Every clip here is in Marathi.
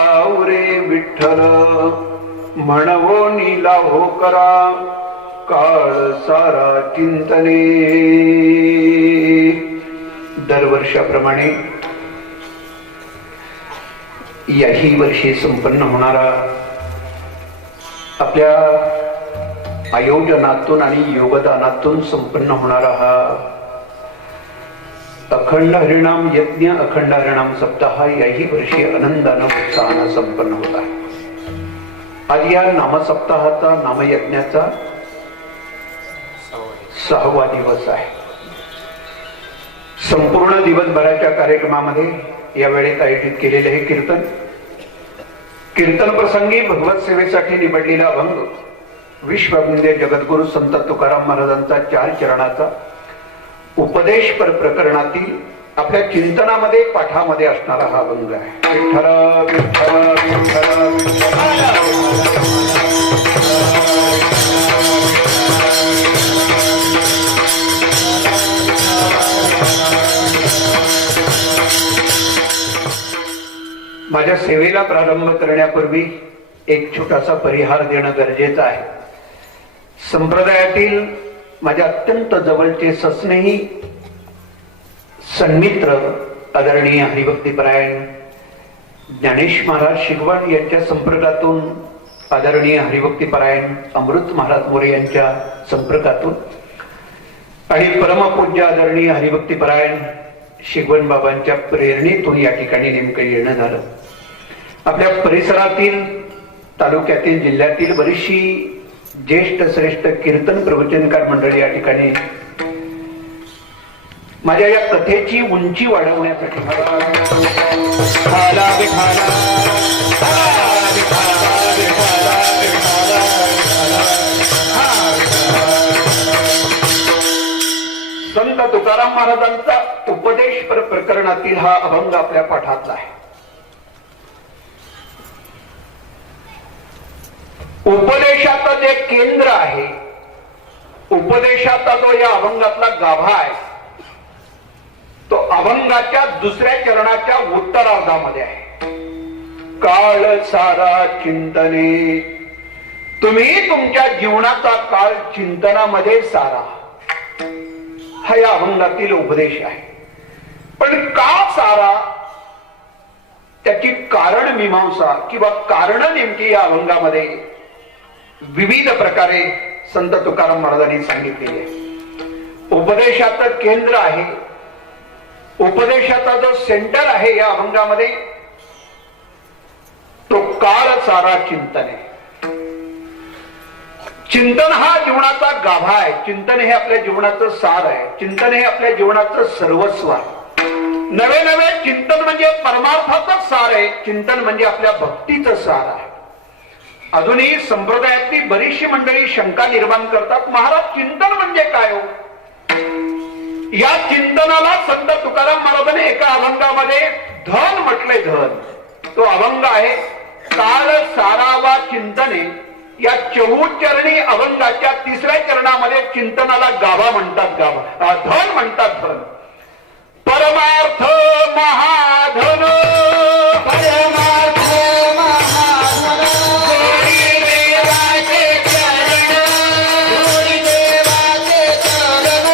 लाव रे विठ्ठल म्हणवो नीला हो करा काळ सारा चिंतने. दरवर्षाप्रमाणे याही वर्षी संपन्न होणारा आपल्या आयोजनातून आणि योगदानातून संपन्न होणारा हा अखंड हरिनाम यज्ञ, अखंड हरिनाम सप्ताह याही वर्षी आनंदानं उत्साहानं संपन्न होत आहे. आज या नामसप्ताहाचा, नामयज्ञाचा 6वा दिवस आहे. संपूर्ण दिवसभराच्या कार्यक्रमामध्ये या वेळेत आयोजित केलेले हे कीर्तन प्रसंगी भगवत सेवेसाठी निवडलेला अभंग विश्ववंद्य जगद्गुरु संत तुकाराम महाराजांचा 4 चरणाचा उपदेश पर प्रकरणातील आपल्या चिंतनामध्ये, पाठामध्ये असणारा हा अभंग आहे. विठ्ठल विठ्ठल विठ्ठल माझ्या सेवेला प्रारंभ करण्यापूर्वी एक छोटासा परिहार देणं गरजेचं आहे. संप्रदायातील माझ्या अत्यंत जवळचे सस्नेही सन्मित्र आदरणीय हरिभक्तीपरायण ज्ञानेश महाराज शिगवण यांच्या संपर्कातून, आदरणीय हरिभक्तीपरायण अमृत महाराज मोरे यांच्या संपर्कातून आणि परमपूज्य आदरणीय हरिभक्तीपरायण शिगवण बाबांच्या प्रेरणेतून या ठिकाणी नेमकं येणं झालं. आपल्या परिसरातील, तालुक्यातील, जिल्ह्यातील बरीचशी ज्येष्ठ श्रेष्ठ कीर्तन प्रवचनकार मंडळी या ठिकाणी माझ्या या कथेची उंची वाढवण्यासाठी संत तुकाराम महाराजांचा उपदेश प्रकरणातील हा अभंग आपल्या पाठातला आहे. उपदेशाचं जे केंद्र आहे, उपदेशाचा जो या अभंगातला गाभा आहे, तो अभंगाच्या 2ऱ्या चरणाच्या उत्तरार्धामध्ये आहे. काळ सारा चिंतने, तुम्ही तुमच्या जीवनाचा काळ चिंतनामध्ये सारा, हा या अभंगातील उपदेश आहे. पण का सारा, त्याची कारण मीमांसा किंवा कारण नेमकी या अभंगामध्ये विविध प्रकारे संत तुकाराम महाराजांनी सांगितलेली आहे. उपदेशाचं केंद्र आहे, उपदेशाचा जो सेंटर आहे या अभंगामध्ये, तो काळ सारा चिंतन आहे. चिंतन हा जीवनाचा गाभा आहे. चिंतन हे आपल्या जीवनाचं सार आहे. चिंतन हे आपल्या जीवनाचं सर्वस्व आहे. नवे नवे चिंतन म्हणजे परमार्थाचं सार आहे. चिंतन म्हणजे आपल्या भक्तीचं सार आहे. अजूनही संप्रदायातली बरीचशी मंडळी शंका निर्माण करतात, महाराज चिंतन म्हणजे काय हो? या चिंतनाला संत तुकाराम महाराजांनी एका अभंगामध्ये धन म्हटले. धन, तो अभंग आहे काळ सारावा चिंतने. या 4चरणी अभंगाच्या 3ऱ्या चरणामध्ये चिंतनाला गाभा म्हणतात. गाभा, धन म्हणतात. धन, परमार्थ महाधन, परमार्थ महाधन, जोडी देवाचे चरण, जोडी देवाचे चरण,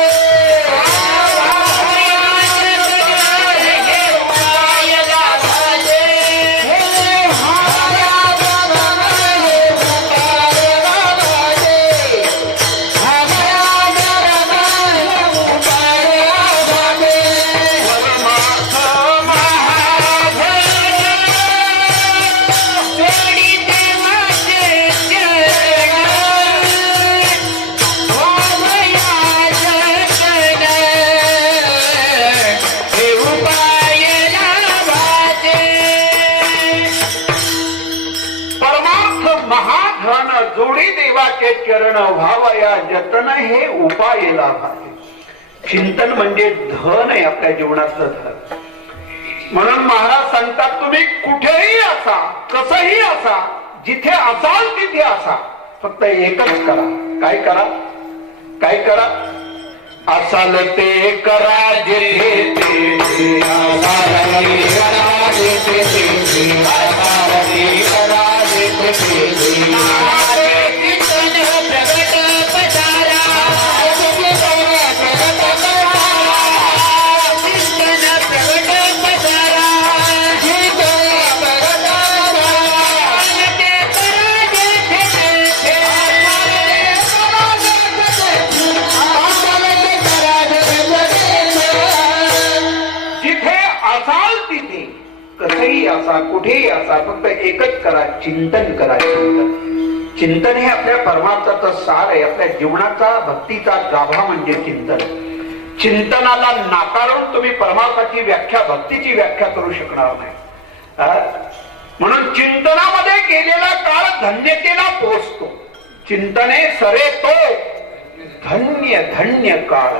जोडी देवाचे चरण व्हावया जतन, हे उपाय लाभाचे. चिंतन म्हणजे धन आहे, आपल्या जीवनातलं धन. म्हणून महाराज सांगतात, तुम्ही कुठेही असा, कसंही असा, जिथे असाल तिथे असा, फक्त एकच करा. काय करा? काय करा? असाल ते करा, जिथे ते असा कुठेही असा फक्त एकच करा, चिंतन करा. चिंतन हे आपल्या परमार्थाचा सार आहे. आपल्या जीवनाचा भक्तीचा गाभा म्हणजे चिंतन. चिंतनाला नाकारून तुम्ही परमार्थाची व्याख्या, भक्तीची व्याख्या करू शकणार नाही. म्हणून चिंतनामध्ये केलेला काळ धन्यतेला पोहोचतो. चिंतने सरे तो धन्य धन्य काळ.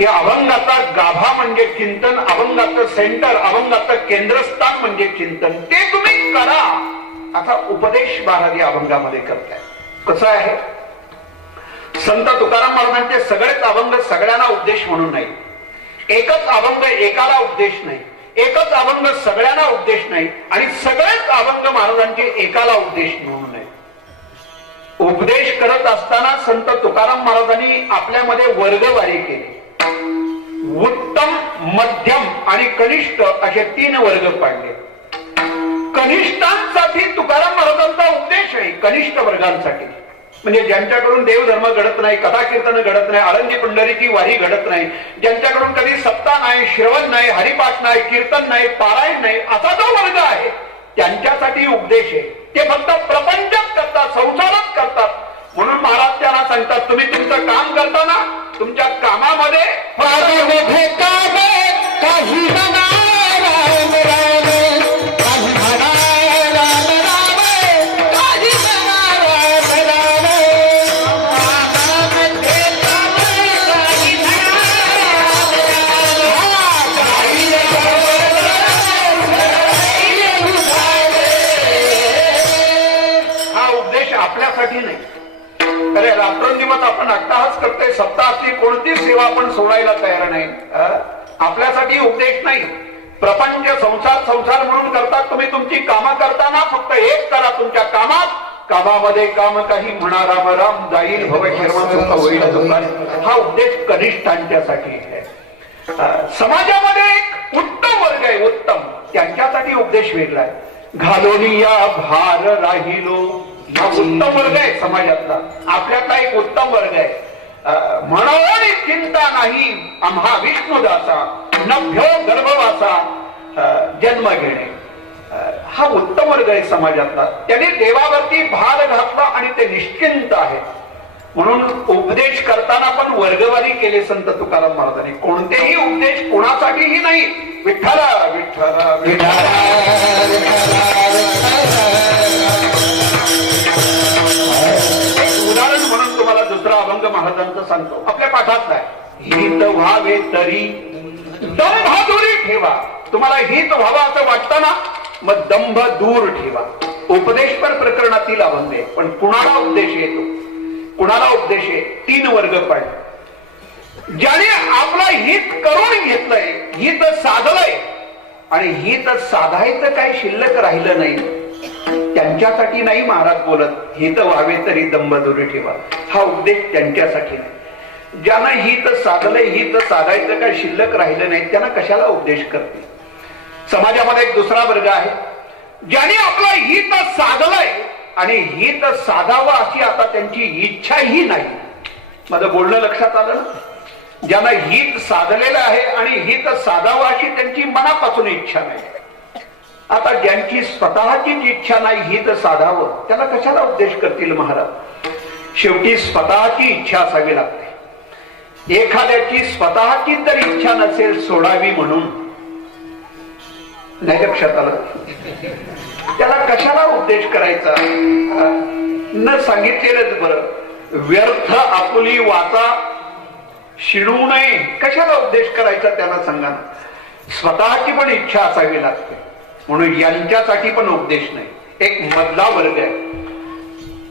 या अभंगाचा गाभा म्हणजे चिंतन, अभंगाचं सेंटर, अभंगाचं केंद्रस्थान म्हणजे चिंतन. ते तुम्ही करा. आता उपदेश महाराज या अभंगामध्ये करताय. कसं आहे, संत तुकाराम महाराजांचे सगळेच अभंग सगळ्यांना उपदेश म्हणून नाही. एकच अभंग एकाला उपदेश नाही, एकच अभंग सगळ्यांना उपदेश नाही, आणि सगळेच अभंग महाराजांचे एकाला उपदेश म्हणून नाही. उपदेश करत असताना संत तुकाराम महाराजांनी आपल्यामध्ये वर्गवारी केली. उत्तम, मध्यम आणि कनिष्ठ असे 3 वर्ग पाडले. कनिष्ठांसाठी तुकाराम महाराजांचा उपदेश आहे. कनिष्ठ वर्गांसाठी म्हणजे ज्यांच्याकडून देवधर्म घडत नाही, कथा कीर्तन घडत नाही, आळंदी पंढरीची वारी घडत नाही, ज्यांच्याकडून कधी सप्ताह नाही, श्रवण नाही, हरिपाठ नाही, कीर्तन नाही, पारायण नाही, असा जो वर्ग आहे त्यांच्यासाठी उपदेश आहे. ते फक्त प्रपंचच करतात, संसारच करतात. म्हणून महाराज त्यांना सांगतात, तुम्ही तुमचं काम करताना तुमच्या कामामध्ये आपल्यासाठी नाही. अरे रात्रंदिवस आपण अट्टाहास करतोय, सप्ताहातली कोणती सेवा आपण सोडायला तयार नाही. आपल्यासाठी उपदेश नाही. प्रपंच संसार संसार म्हणून करतात. तुम्ही तुमची कामं करताना फक्त एक करा, तुमच्या कामामध्ये काम काही म्हणा, राम राम जाईल भव शर्मा होईल. हा उपदेश कनिष्ठांच्यासाठी आहे. समाजामध्ये एक उत्तम वर्ग आहे, उत्तम, त्यांच्यासाठी उपदेश वेगळा आहे. घालोनिया भार राहिलो, हा उत्तम वर्ग आहे समाजातला. आपल्यातला एक उत्तम वर्ग आहे. म्हणून चिंता नाही आम्हा विष्णुदासा, नभ्यो गर्भवासा जन्म घेणे. हा उत्तम वर्ग आहे समाजातला. त्याने देवावरती भार घातला आणि ते निश्चिंत आहे. म्हणून उपदेश करताना पण वर्गवारी केले संत तुकाराम महाराजांनी. कोणतेही उपदेश कोणासाठीही नाही. विठ्ठला विठ्ठला उदाहरण म्हणून तुम्हाला दुसरा अभंग महाराजांचं सांगतो, आपल्या पाठात आहे. हित व्हावे तरी दंभ दूरी ठेवा. तुम्हाला हित व्हावा असं वाटतं ना, मग दंभ दूर ठेवा. उपदेशपर प्रकरणातील अभंग आहे. पण कुणाला उपदेश येतो, कुणाला उपदेश आहे? 3 वर्ग पाहिजे. ज्याने आपलं हित करून घेतलंय, हित साधलंय आणि हित साधायचं काही शिल्लक राहिलं नाही, त्यांच्यासाठी नाही महाराज बोलत. हित व्हावे तरी दंभ दूर ठेवा. हा उपदेश त्यांच्यासाठी नाही. ज्यांना हित साधलंय, हित साधायचं काही शिल्लक राहिलं नाही, त्यांना कशाला उपदेश करते. समाजामध्ये एक दुसरा वर्ग आहे, ज्याने आपलं हित साधलंय आणि हित साधावं अशी आता त्यांची इच्छाही नाही. माझं बोलणं लक्षात आलं ना? ज्यांना हित साधलेलं आहे आणि हित साधावं अशी त्यांची मनापासून इच्छा नाही. आता ज्यांची स्वतःचीच इच्छा नाही हित साधावं, त्याला कशाला उपदेश करतील महाराज. शेवटी स्वतःची इच्छा असावी लागते. एखाद्याची स्वतःची जर इच्छा नसेल सोडावी म्हणून, नाही लक्षात आलं, त्याला कशाला उपदेश करायचा. न सांगितलेलंच बरं. व्यर्थ आपुली वाचा शिणू नये, कशाला उपदेश करायचा त्याला सांगा. स्वतःची पण इच्छा असावी लागते. म्हणून यांच्यासाठी पण उपदेश नाही. एक मधला वर्ग आहे.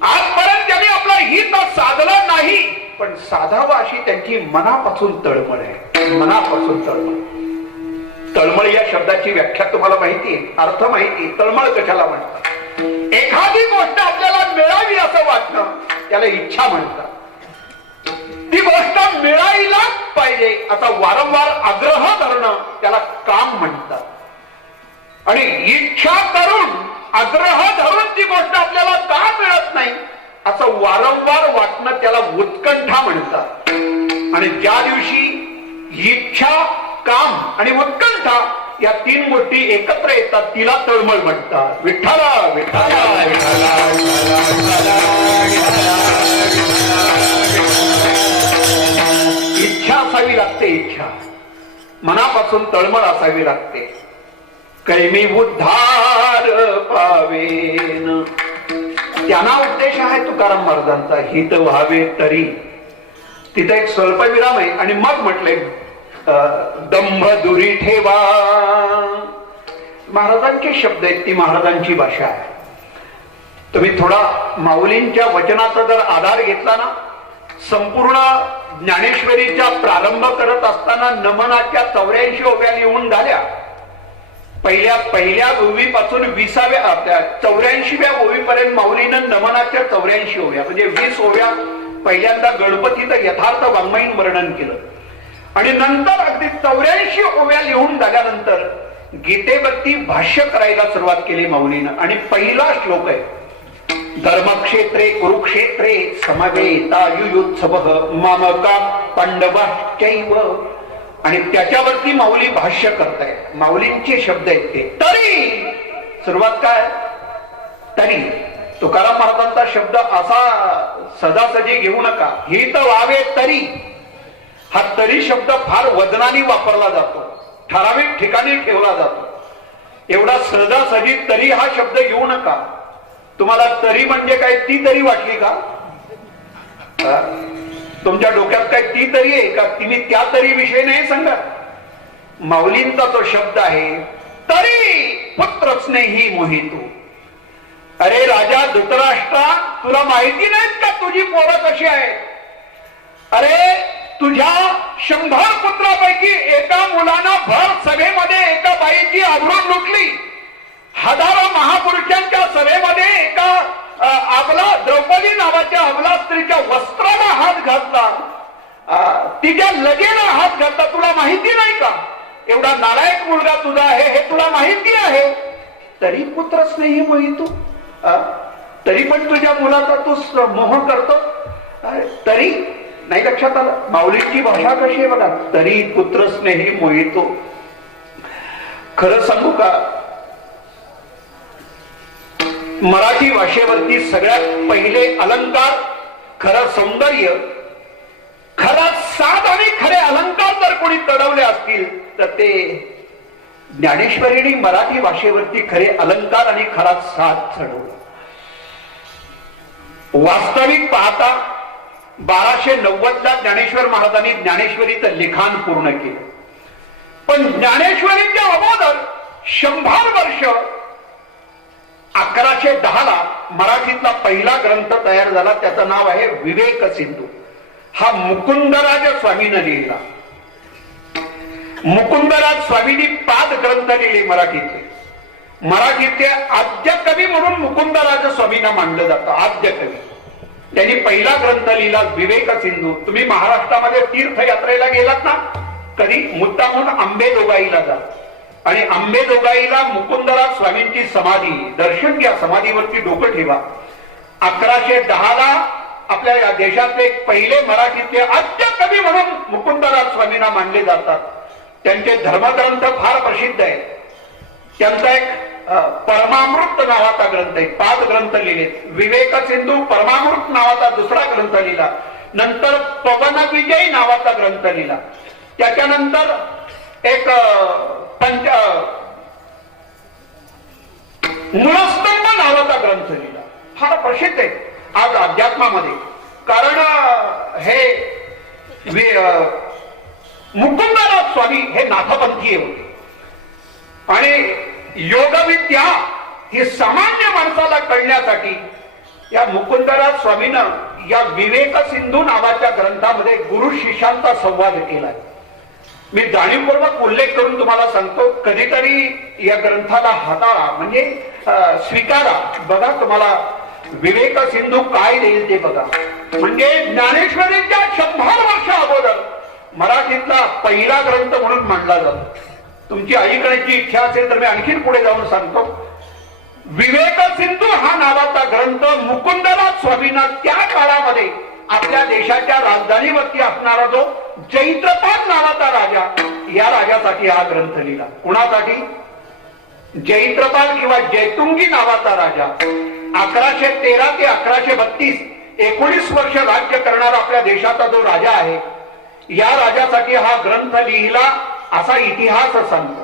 आजपर्यंत त्यांनी आपलं हित साधलं नाही, पण साधावं अशी त्यांची मनापासून तळमळ आहे. मनापासून तळमळ. तळमळ या शब्दाची व्याख्या तुम्हाला माहिती आहे, अर्थ माहिती. तळमळ कशाला म्हणतात? एखादी गोष्ट आपल्याला मिळावी असं वाटणं, त्याला इच्छा म्हणतात. ती गोष्ट मिळायलाच पाहिजे आता वारंवार आग्रह करणं, त्याला काम म्हणतात. आणि इच्छा करून आग्रह धरून ती गोष्ट आपल्याला का मिळत नाही असं वारंवार वाटणं, त्याला उत्कंठा म्हणतात. आणि ज्या दिवशी इच्छा, काम आणि उत्कंठा या तीन गोष्टी एकत्र येतात तिला तळमळ म्हणतात. विठ्ठला विठ्ठला विठ्ठला इच्छा असावी लागते. इच्छा मनापासून तळमळ असावी लागते. कैमी उद्धार पावेन त्यांना उद्देश आहे तुकाराम महाराजांचा. हित व्हावे तरी तिथे एक स्वल्पविराम आहे आणि मग म्हटले दंभ दुरी ठेवा. महाराजांचे शब्द आहेत, ती महाराजांची भाषा आहे. तुम्ही थोडा माऊलींच्या वचनाचा जर आधार घेतला ना, संपूर्ण ज्ञानेश्वरीचा प्रारंभ करत असताना नमनाच्या 84 ओव्या लिहून झाल्या. पहिल्या ओवीपासून 20व्या 84व्या ओवीपर्यंत माऊलीनं नमनाच्या 84 ओव्या म्हणजे 20 ओव्या पहिल्यांदा गणपतीचं यथार्थ वाङ्मयीन वर्णन केलं आणि नंतर अगदी 84 ओव्या लिहून झाल्यानंतर गीतेवरती भाष्य करायला सुरुवात केली माऊलीनं. आणि पहिला श्लोक आहे धर्मक्षेत्रे कुरुक्षेत्रे समवेतायुयुत्सवः मामका पांडवाश्चैव. आणि त्याच्यावरती माऊली भाष्य करताय. माऊलींचे शब्द आहेत ते. तरी सुरुवात काय, तरी तुकाराम महाराजांचा शब्द असा सजासजी घेऊ नका. हित व्हावे तरी, हा तरी शब्द फार वजनाने वापरला जातो, ठराविक ठिकाणी ठेवला जातो. एवढा सहजासहजी तरी हा शब्द घेऊ नका. तुम्हाला तरी म्हणजे काय, ती तरी वाटली का? तुमच्या डोक्यात काय ती तरी आहे का? तुम्ही त्या तरी विषय नाही सांगत. माऊलींचा तो शब्द आहे तरी पुत्र स्नेही मोहितो. अरे राजा धृतराष्ट्रा, तुला माहिती नाहीत का तुझी पोरं कशी आहेत? अरे तुझ्या 100 पुत्रापैकी एका मुलानं भर सभेमध्ये एका बाईची आबरू लुटली. हजारो महापुरुषांच्या सभेमध्ये एका आपला द्रौपदी नावाच्या अबला स्त्रीच्या वस्त्राला हात घातला, तिच्या लगेला हात घातला. तुला माहिती नाही का? एवढा नालायक मुलगा तुझा आहे हे तुला माहिती आहे. तरी पुत्र स्नेही मोहितो, तरी पण तुझ्या मुलाचा तू मोह करतो. तरी नाही लक्षात आलं माऊलीची भाषा कशी आहे बघा. तरी पुत्र स्नेही मोहितो. खरं सांगू का, मराठी भाषेवरती सगळ्यात पहिले अलंकार, खरं सौंदर्य, खरा साध आणि खरे अलंकार जर कोणी चढवले असतील तर ते ज्ञानेश्वरीने मराठी भाषेवरती खरे अलंकार आणि खरा साध चढवला. वास्तविक पाहता 1290ला ज्ञानेश्वर महाराजांनी ज्ञानेश्वरीचं लिखाण पूर्ण केलं. पण ज्ञानेश्वरीच्या अगोदर 100 वर्ष 1110ला मराठीतला पहिला ग्रंथ तयार झाला. त्याचं नाव आहे विवेक सिंधू. हा मुकुंदराज स्वामीनं लिहिला. मुकुंदराज स्वामींनी 5 ग्रंथ लिहिले मराठीतले. मराठीतले आद्य कवी म्हणून मुकुंदराज स्वामींना मानलं जातं. आद्य कवी त्यांनी पहिला ग्रंथ लिहिला विवेक सिंधू. तुम्ही महाराष्ट्रामध्ये तीर्थयात्रेला गेलात ना कधी, मुद्दामून आंबेजोगाईला जा आणि आंबेजोगाईला मुकुंदराज स्वामींची समाधी दर्शन घ्या. समाधीवरती डोकं ठेवा. 1110ला आपल्या या देशातले पहिले मराठीतले आद्य कवी म्हणून मुकुंदराज स्वामींना मानले जातात. त्यांचे धर्मग्रंथ फार प्रसिद्ध आहेत. त्यांचा एक परमामृत नावाचा ग्रंथ आहे. 5 ग्रंथ लिहिले. विवेक सिंधू परमामृत नावाचा दुसरा ग्रंथ लिहिला. नंतर पवन विजय नावाचा ग्रंथ लिहिला. त्याच्यानंतर एक मूलस्तंभ नावाचा ग्रंथ लिहिला. फार प्रसिद्ध आहे आज अध्यात्मामध्ये. कारण हे मुकुंदराज स्वामी हे नाथपंथीय होते आणि योगविद्या ही सामान्य माणसाला कळण्यासाठी या मुकुंदराज स्वामीनं या विवेक सिंधू नावाच्या ग्रंथामध्ये गुरु शिष्यांचा संवाद केलाय. मी जाणीवपूर्वक उल्लेख करून तुम्हाला सांगतो, कधीतरी या ग्रंथाला हाताळा म्हणजे स्वीकारा. बघा तुम्हाला विवेक सिंधू काय देईल ते बघा. म्हणजे ज्ञानेश्वरीच्या 100 वर्ष अगोदर मराठीतला पहिला ग्रंथ म्हणून मानला जातो. तुमची ऐकण्याची इच्छा असेल तर मी आणखीन पुढे जाऊन सांगतो. विवेक सिंधू हा नावाचा ग्रंथ मुकुंदराज स्वामींना त्या काळामध्ये आपल्या देशाच्या राजधानीवरती असणारा जो जैत्रपाद नावाचा राजा या राजासाठी हा ग्रंथ लिहिला. कुणासाठी? जैत्रपाल किंवा जैतुंगी नावाचा राजा 1113 ते 1132 19 वर्ष राज्य करणारा आपल्या देशाचा जो राजा आहे, या राजासाठी हा ग्रंथ लिहिला असा इतिहास सांगतो.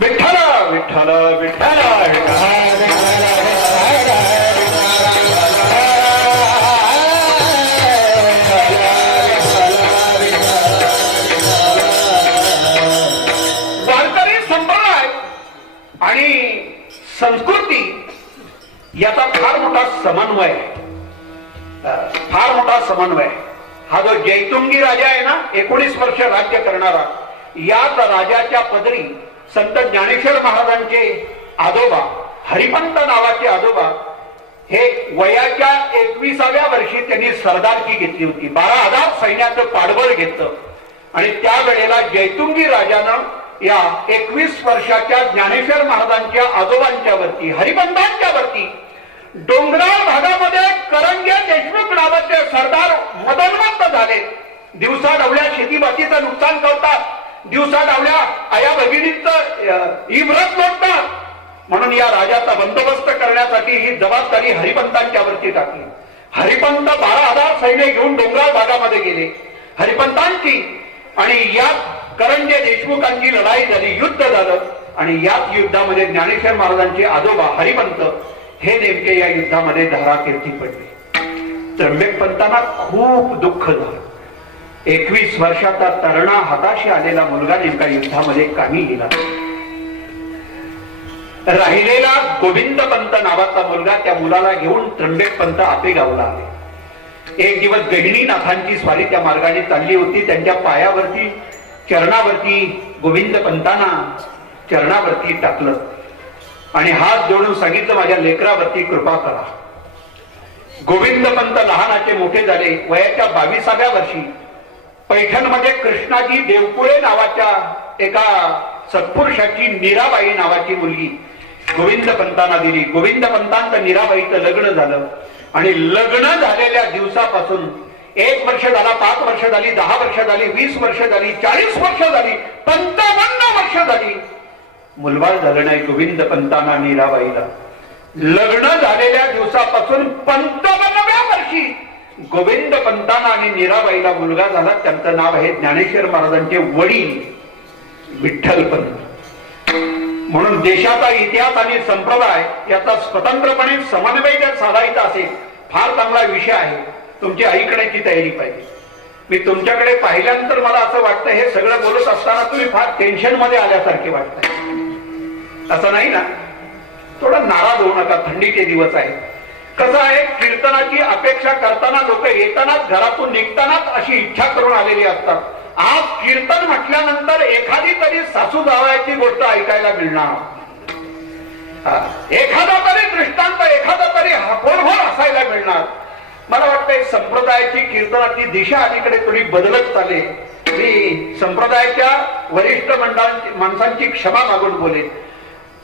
विठ्ठल विठ्ठल विठ्ठल वारकरी संप्रदाय आणि संस्कृती याचा फार मोठा समन्वय आहे. फार मोठा समन्वय. हा जो जैतुंगी राजा आहे ना, 19 वर्ष राज्य करणारा, याच राजाच्या पदरी संत ज्ञानेश्वर महाराजांचे आजोबा हरिपंत नावाचे आजोबा हे वयाच्या 21व्या वर्षी त्यांनी सरदारकी घेतली होती. 12,000 सैन्याचं पाठबळ घेतलं आणि त्यावेळेला जैतुंगी राजानं या 21 वर्षाच्या ज्ञानेश्वर महाराजांच्या आजोबांच्या वरती, हरिपंतांच्या वरती डोंगराळ भागामध्ये करंगे देशमुख नावाचे सरदार मदनवंत झाले. दिवसा डावल्या शेतीबातीचं नुकसान करतात, दिवसा डावल्या आया भगिनींचं इमरत लोटतात. म्हणून या राजाचा बंदोबस्त करण्यासाठी ही जबाबदारी हरिपंतांच्या वरती टाकली. हरिपंत 12,000 सैन्य घेऊन डोंगराळ भागामध्ये गेले. हरिपंतांची आणि याच करंजे देशमुखांची लढाई झाली, युद्ध झालं आणि याच युद्धामध्ये ज्ञानेश्वर महाराजांचे आजोबा हरिपंत हे नेमके या युद्धामध्ये धारातीर्थी पडले. त्र्यंबकपंतांना खूप दुःख झालं. 21 वर्षाचा तरुणा हाताशी आलेला मुलगा नेमका युद्धामध्ये कामी गेला. राहिलेला गोविंदपंत नावाचा मुलगा, त्या मुलाला घेऊन त्र्यंबकपंत आपेगावला आले. एक दिवस गहिनीनाथांची स्वारी त्या मार्गाने चालली होती. त्यांच्या पायावरती चरणावरती गोविंदपंतांना चरणावरती टाकलं आणि हात जोडून सांगितलं, माझ्या लेकरावरती कृपा करा. गोविंदपंत लहानाचे मोठे झाले. वयाच्या 22व्या वर्षी पैठणमध्ये कृष्णाजी देवकुळे नावाच्या एका सत्पुरुषाची मीराबाई नावाची मुलगी गोविंदपंतांना दिली. गोविंदपंतांचं मीराबाईचं लग्न झालं आणि लग्न झालेल्या दिवसापासून 1 वर्ष झाला, 5 वर्ष झाली, 10 वर्ष झाली, 20 वर्ष झाली, 40 वर्ष झाली, 55 वर्ष झाली, मुलबाळ झालं नाही गोविंदपंतांना मीराबाईला. लग्न झालेल्या दिवसापासून 55व्या वर्षी गोविंदपंतांना आणि मीराबाईला मुलगा झाला. त्यांचं नाव आहे ज्ञानेश्वर महाराजांचे वडील विठ्ठलपंत. म्हणून देशाचा इतिहास आणि संप्रदाय याचा स्वतंत्रपणे समन्वय जर साधायचा असेल, फार चांगला विषय आहे. तुमची ऐकण्याची तयारी पाहिजे. मी तुमच्याकडे पाहिल्यानंतर मला असं वाटतं, हे सगळं बोलत असताना तुम्ही फार टेन्शन मध्ये आल्यासारखे वाटतंय. असं नाही ना? थोडा नाराज होऊ नका, थंडीचे दिवस आहेत. कसं आहे, कीर्तनाची अपेक्षा करताना लोक येतानाच, घरातून निघतानाच अशी इच्छा करून आलेली असतात. आज कीर्तन म्हटल्यानंतर एखादी तरी सासू जावयाची गोष्ट ऐकायला मिळणार, एखादा तरी दृष्टांत, एखादा तरी हापोरभर असायला मिळणार. मला वाटतं संप्रदायाची कीर्तनाची दिशा अलीकडे थोडी बदलत चालली. मी संप्रदायाच्या वरिष्ठ माणसांची क्षमा मागून बोलेन.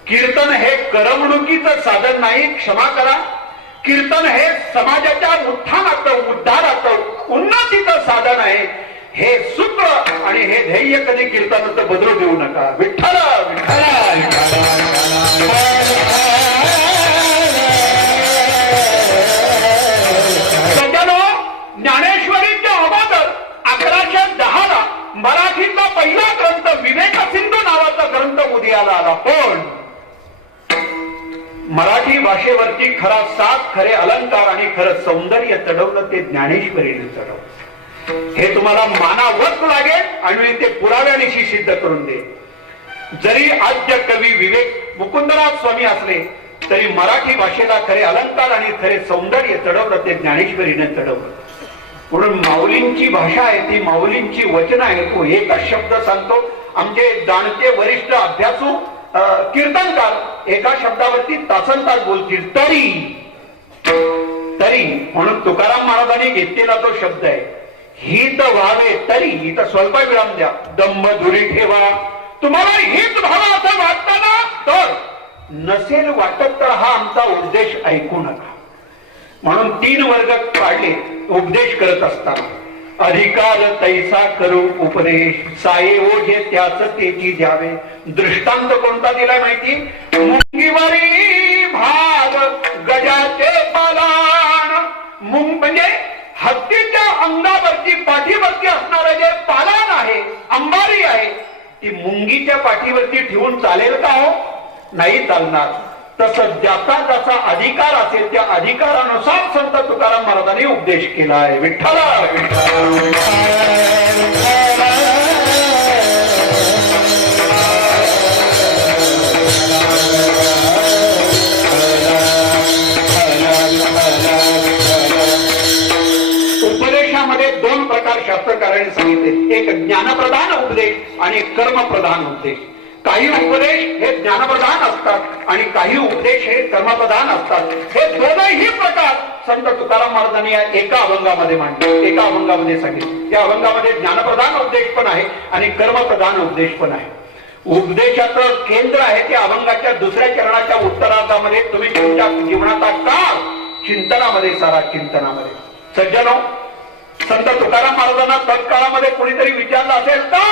कीर्तन हे करमणुकीचं साधन नाही, क्षमा करा. कीर्तन हे समाजाच्या उत्थानाचं, उद्धाराचं, उन्नतीचं साधन आहे. हे सूत्र आणि हे ध्येय कधी कीर्तनाचं बदलू देऊ नका. विठ्ठल ज्ञानेश्वरीच्या अगोदर 1110ला मराठीचा पहिला ग्रंथ विवेक सिंधू नावाचा ग्रंथ उदयाला आला. पण मराठी भाषेवरती खरा सात खरे अलंकार आणि खरं सौंदर्य चढवलं ते ज्ञानेश्वरीने चढवलं. हे तुम्हाला मानावंच लागेल आणि ते पुराव्यानिशी सिद्ध करून दे. जरी आद्य कवी विवेक मुकुंदराज स्वामी असले तरी मराठी भाषेला खरे अलंकार आणि खरे सौंदर्य चढवलं ते ज्ञानेश्वरीने चढवलं. म्हणून माऊलींची भाषा आहे ती, माऊलींची वचन आहे. तो एक शब्द सांगतो. आमचे जाणते वरिष्ठ अभ्यासू कीर्तनकार एका शब्दावरती तासनतास बोलतील, तरी तरी. म्हणून तुकाराम महाराजांनी घेतलेला तो शब्द आहे, हित व्हावे तरी. इथं स्वल्प विराम द्या. दंभ दुरी ठेवा. तुम्हाला हित व्हावं असं वाटतं ना, तर नसेल वाटत तर हा आमचा उपदेश ऐकू नका. म्हणून 3 वर्ग काढले उपदेश करत असताना. अधिकार तैसा करू उपदेश साये ओझे त्याच तेची द्यावे. दृष्टांत कोणता दिलाय माहिती? मुंगीवरी भाग गजाचे पालान. मुंग म्हणजे हत्तीच्या अंगावरती पाठीवरती असणारं जे पालान आहे, अंबारी आहे, ती मुंगीच्या पाठीवरती ठेवून चालेल का हो? नाही चालणार. तसं ज्याचा जसा अधिकार असेल त्या अधिकारानुसार संत तुकाराम महाराजांनी उपदेश केला आहे. विठ्ठला उपदेशामध्ये दोन प्रकार शास्त्रकारांनी सांगितले. एक ज्ञानप्रधान उपदेश आणि एक कर्मप्रधान उपदेश. काही उपदेश हे ज्ञानप्रधान असतात आणि काही उपदेश हे कर्मप्रधान असतात. हे दोनही प्रकार संत तुकाराम महाराजांनी या एका अभंगामध्ये मांडले, एका अभंगामध्ये सांगितले. त्या अभंगामध्ये ज्ञानप्रधान उपदेश पण आहे आणि कर्मप्रधान उपदेश पण आहे. उपदेशाचं केंद्र आहे त्या अभंगाच्या दुसऱ्या चरणाच्या उत्तरार्धामध्ये तुम्ही तुमच्या जीवनाचा काळ चिंतनामध्ये सारा. चिंतनामध्ये सज्जनो, संत तुकाराम महाराजांना तत्काळामध्ये कोणीतरी विचारलं असेल का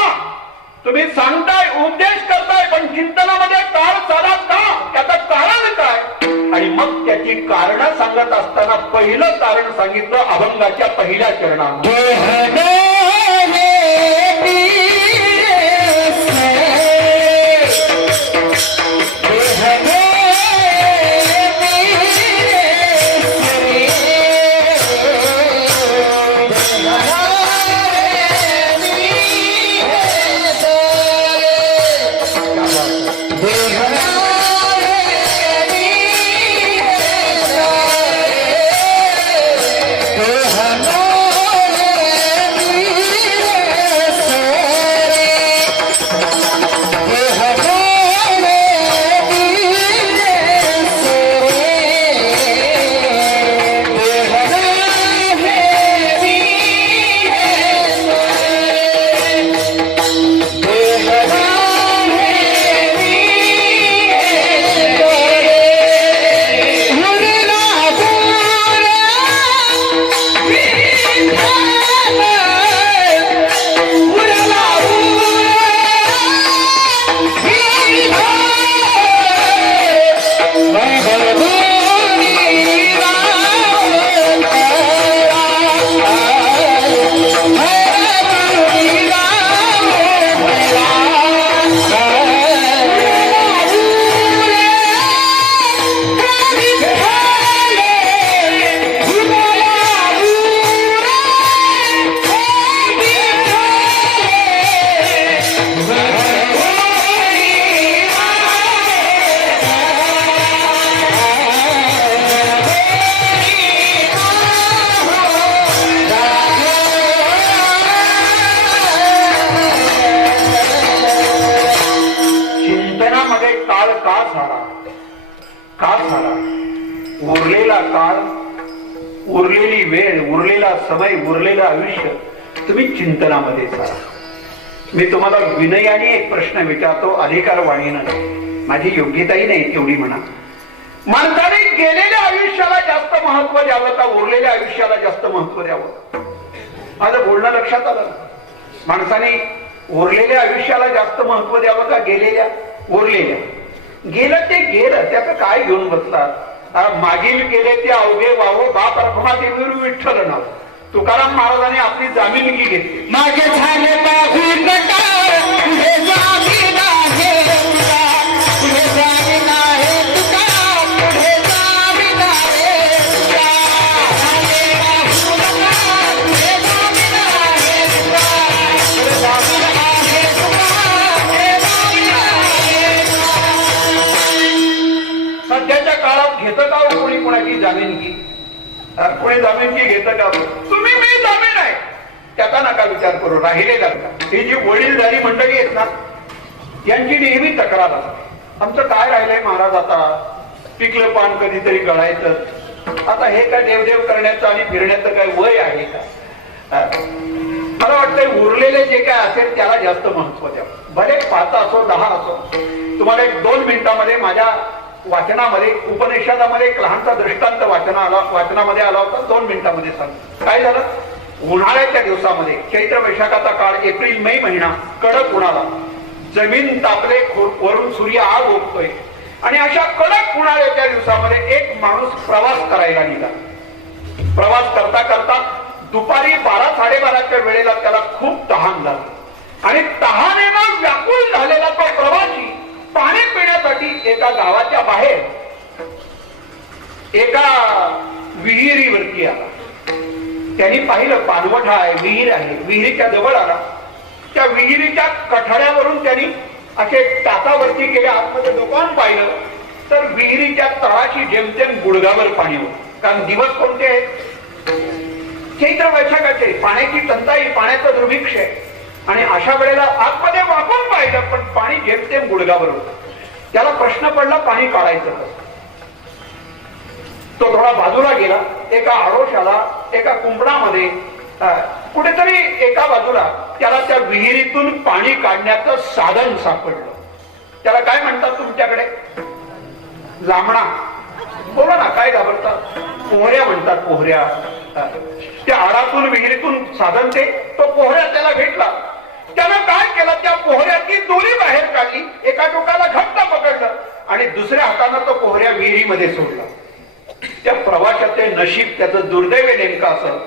तुम्ही सांगताय उपदेश करताय पण चिंतनामध्ये काळ सारा का? त्याचं कारण काय? आणि मग त्याची कारण सांगत असताना पहिलं कारण सांगितलं अभंगाच्या पहिल्या चरणात. उरलेली वेळ, उरलेला समय, उरलेलं आयुष्य तुम्ही चिंतनामध्ये सारा. मी तुम्हाला विनयाने एक प्रश्न विचारतो, अधिकारवाणीनं. माझी योग्यताही नाही तेवढी म्हणा. माणसाने गेलेल्या आयुष्याला जास्त महत्व द्यावं का उरलेल्या आयुष्याला जास्त महत्व द्यावं? माझं बोलणं लक्षात आलं. माणसाने उरलेल्या आयुष्याला जास्त महत्व द्यावं का गेलेल्या? उरलेल्या. गेलं ते गेलं, त्याचं काय घेऊन बसतात? मागील गेले ते अवघे वाहो बाप रखमा देवीर विठ्ठल नाव. तुकाराम महाराजांनी आपली जामीनगी घेतली. मागे झाले सध्याच्या काळात घेतं का कोणी कोणाची जामीनगी? कोणी जामीनगी घेतं का? तुम्ही मी जामीन आहे त्याचा नका विचार करू. राहिलेला ही जी वडीलधारी मंडळी आहेत ना, यांची नेहमी तक्रार असते, आमचं काय राहिलंय महाराज, आता पिकलं पान कधीतरी गळायचं, आता हे काय देवदेव करण्याचं आणि फिरण्याचं काय वय आहे का? मला वाटतंय उरलेले जे काय असेल त्याला जास्त महत्व द्या. भले 5 असो 10 असो. तुम्हाला एक 2 मिनिटांमध्ये माझ्या वाचनामध्ये उपनिषदामध्ये एक लहानसा दृष्टांत वाचनामध्ये आला होता. 2 मिनिटांमध्ये सांग. काय झालं? उन्हाळ्याच्या दिवसामध्ये चैत्र वैशाखाचा काळ, एप्रिल मे महिना, कडक उन्हाळा, जमीन तापले, वरून सूर्य आग ओकतोय आणि अशा कडक उन्हाळ्याच्या दिवसामध्ये एक माणूस प्रवास करायला निघाला. प्रवास करता करता दुपारी 12-12:30च्या वेळेला त्याला खूप तहान लागली आणि तहानेनं व्याकुळ झालेला तो प्रवासी पाणी पिण्यासाठी एका गावाच्या बाहेर एका विहिरीवरती आला. त्यांनी पाहिलं पाणवठा आहे, विहीर आहे. विहिरीच्या जवळ आला. त्या विहिरीच्या कठड्यावरून त्यांनी असे टाचावरती गेले, आतमध्ये डोकावून पाहिलं तर विहिरीच्या तळाशी जेमतेम गुडघावर पाणी होतं. कारण दिवस कोणते आहेत? चैत्र वैशाखाचे. पाण्याची टंचाई, पाण्याचं दुर्भिक्ष आहे आणि अशा वेळेला आतमध्ये वाकून पाहिलं पण पाणी जेमतेम गुडघावर होतं. त्याला प्रश्न पडला पाणी काढायचं कसं. तो थोडा बाजूला गेला, एका आडोशाला, एका कुंपणामध्ये कुठेतरी एका बाजूला त्याला त्या विहिरीतून पाणी काढण्याचं साधन सापडलं. त्याला काय म्हणतात तुमच्याकडे? लांबणा. बोला ना, काय घाबरतात? पोहऱ्या म्हणतात, पोहऱ्या. त्या आडातून विहिरीतून साधन ते, तो पोहऱ्या त्याला भेटला. त्यानं काय केलं, त्या पोहऱ्याची दोरी बाहेर काढली, एका टोकाला घट्ट पकडलं आणि दुसऱ्या हातानं तो पोहऱ्या विहिरीमध्ये सोडला. त्या प्रवाशाचे नशीब, त्याचं दुर्दैव नेमकं असं,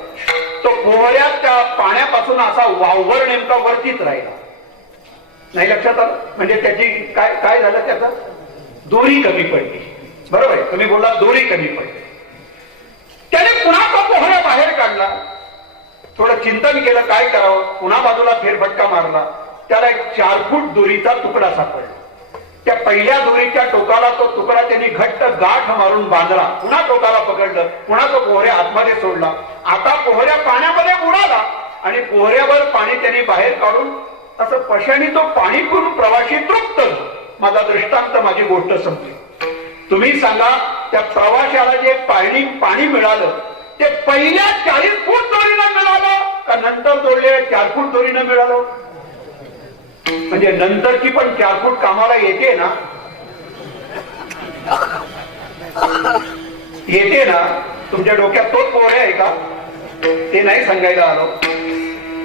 तो पोहऱ्या त्या पाण्यापासून असा वावभर नेमका वरतीच राहिला. नाही लक्षात आलं? म्हणजे त्याची काय काय झालं, त्याचा दोरी कमी पडली. बरोबर आहे, तुम्ही बोलला दोरी कमी पडली. त्याने पुन्हा तो पोहऱ्या बाहेर काढला. थोडं चिंतन केलं काय करावं, पुन्हा बाजूला फेरफटका मारला. त्याला एक 4 फूट दोरीचा तुकडा सापडला. त्या पहिल्या दोरीच्या टोकाला तो तुकडा त्यांनी घट्ट गाठ मारून बांधला. पुन्हा टोकाला पकडलं, पुन्हा तो पोहऱ्या आतमध्ये सोडला. आता पोहऱ्या पाण्यामध्ये बुडाला आणि पोहऱ्यावर पाणी त्यांनी बाहेर काढून असं पशाने तो पाणी पिऊन प्रवासी तृप्त. माझा दृष्टांत, माझी गोष्ट संपली. तुम्ही सांगा, त्या प्रवाशाला जे पाणी मिळालं ते पहिल्या 40 फूट दोरीनं मिळालं का नंतर जोडलेल्या 4 फूट दोरीनं मिळालं? म्हणजे नंतरची पण 4 फूट कामाला येते ना, येते ना? तुमच्या डोक्यात तोच पोहऱ्या आहे का? ते नाही सांगायला आलो.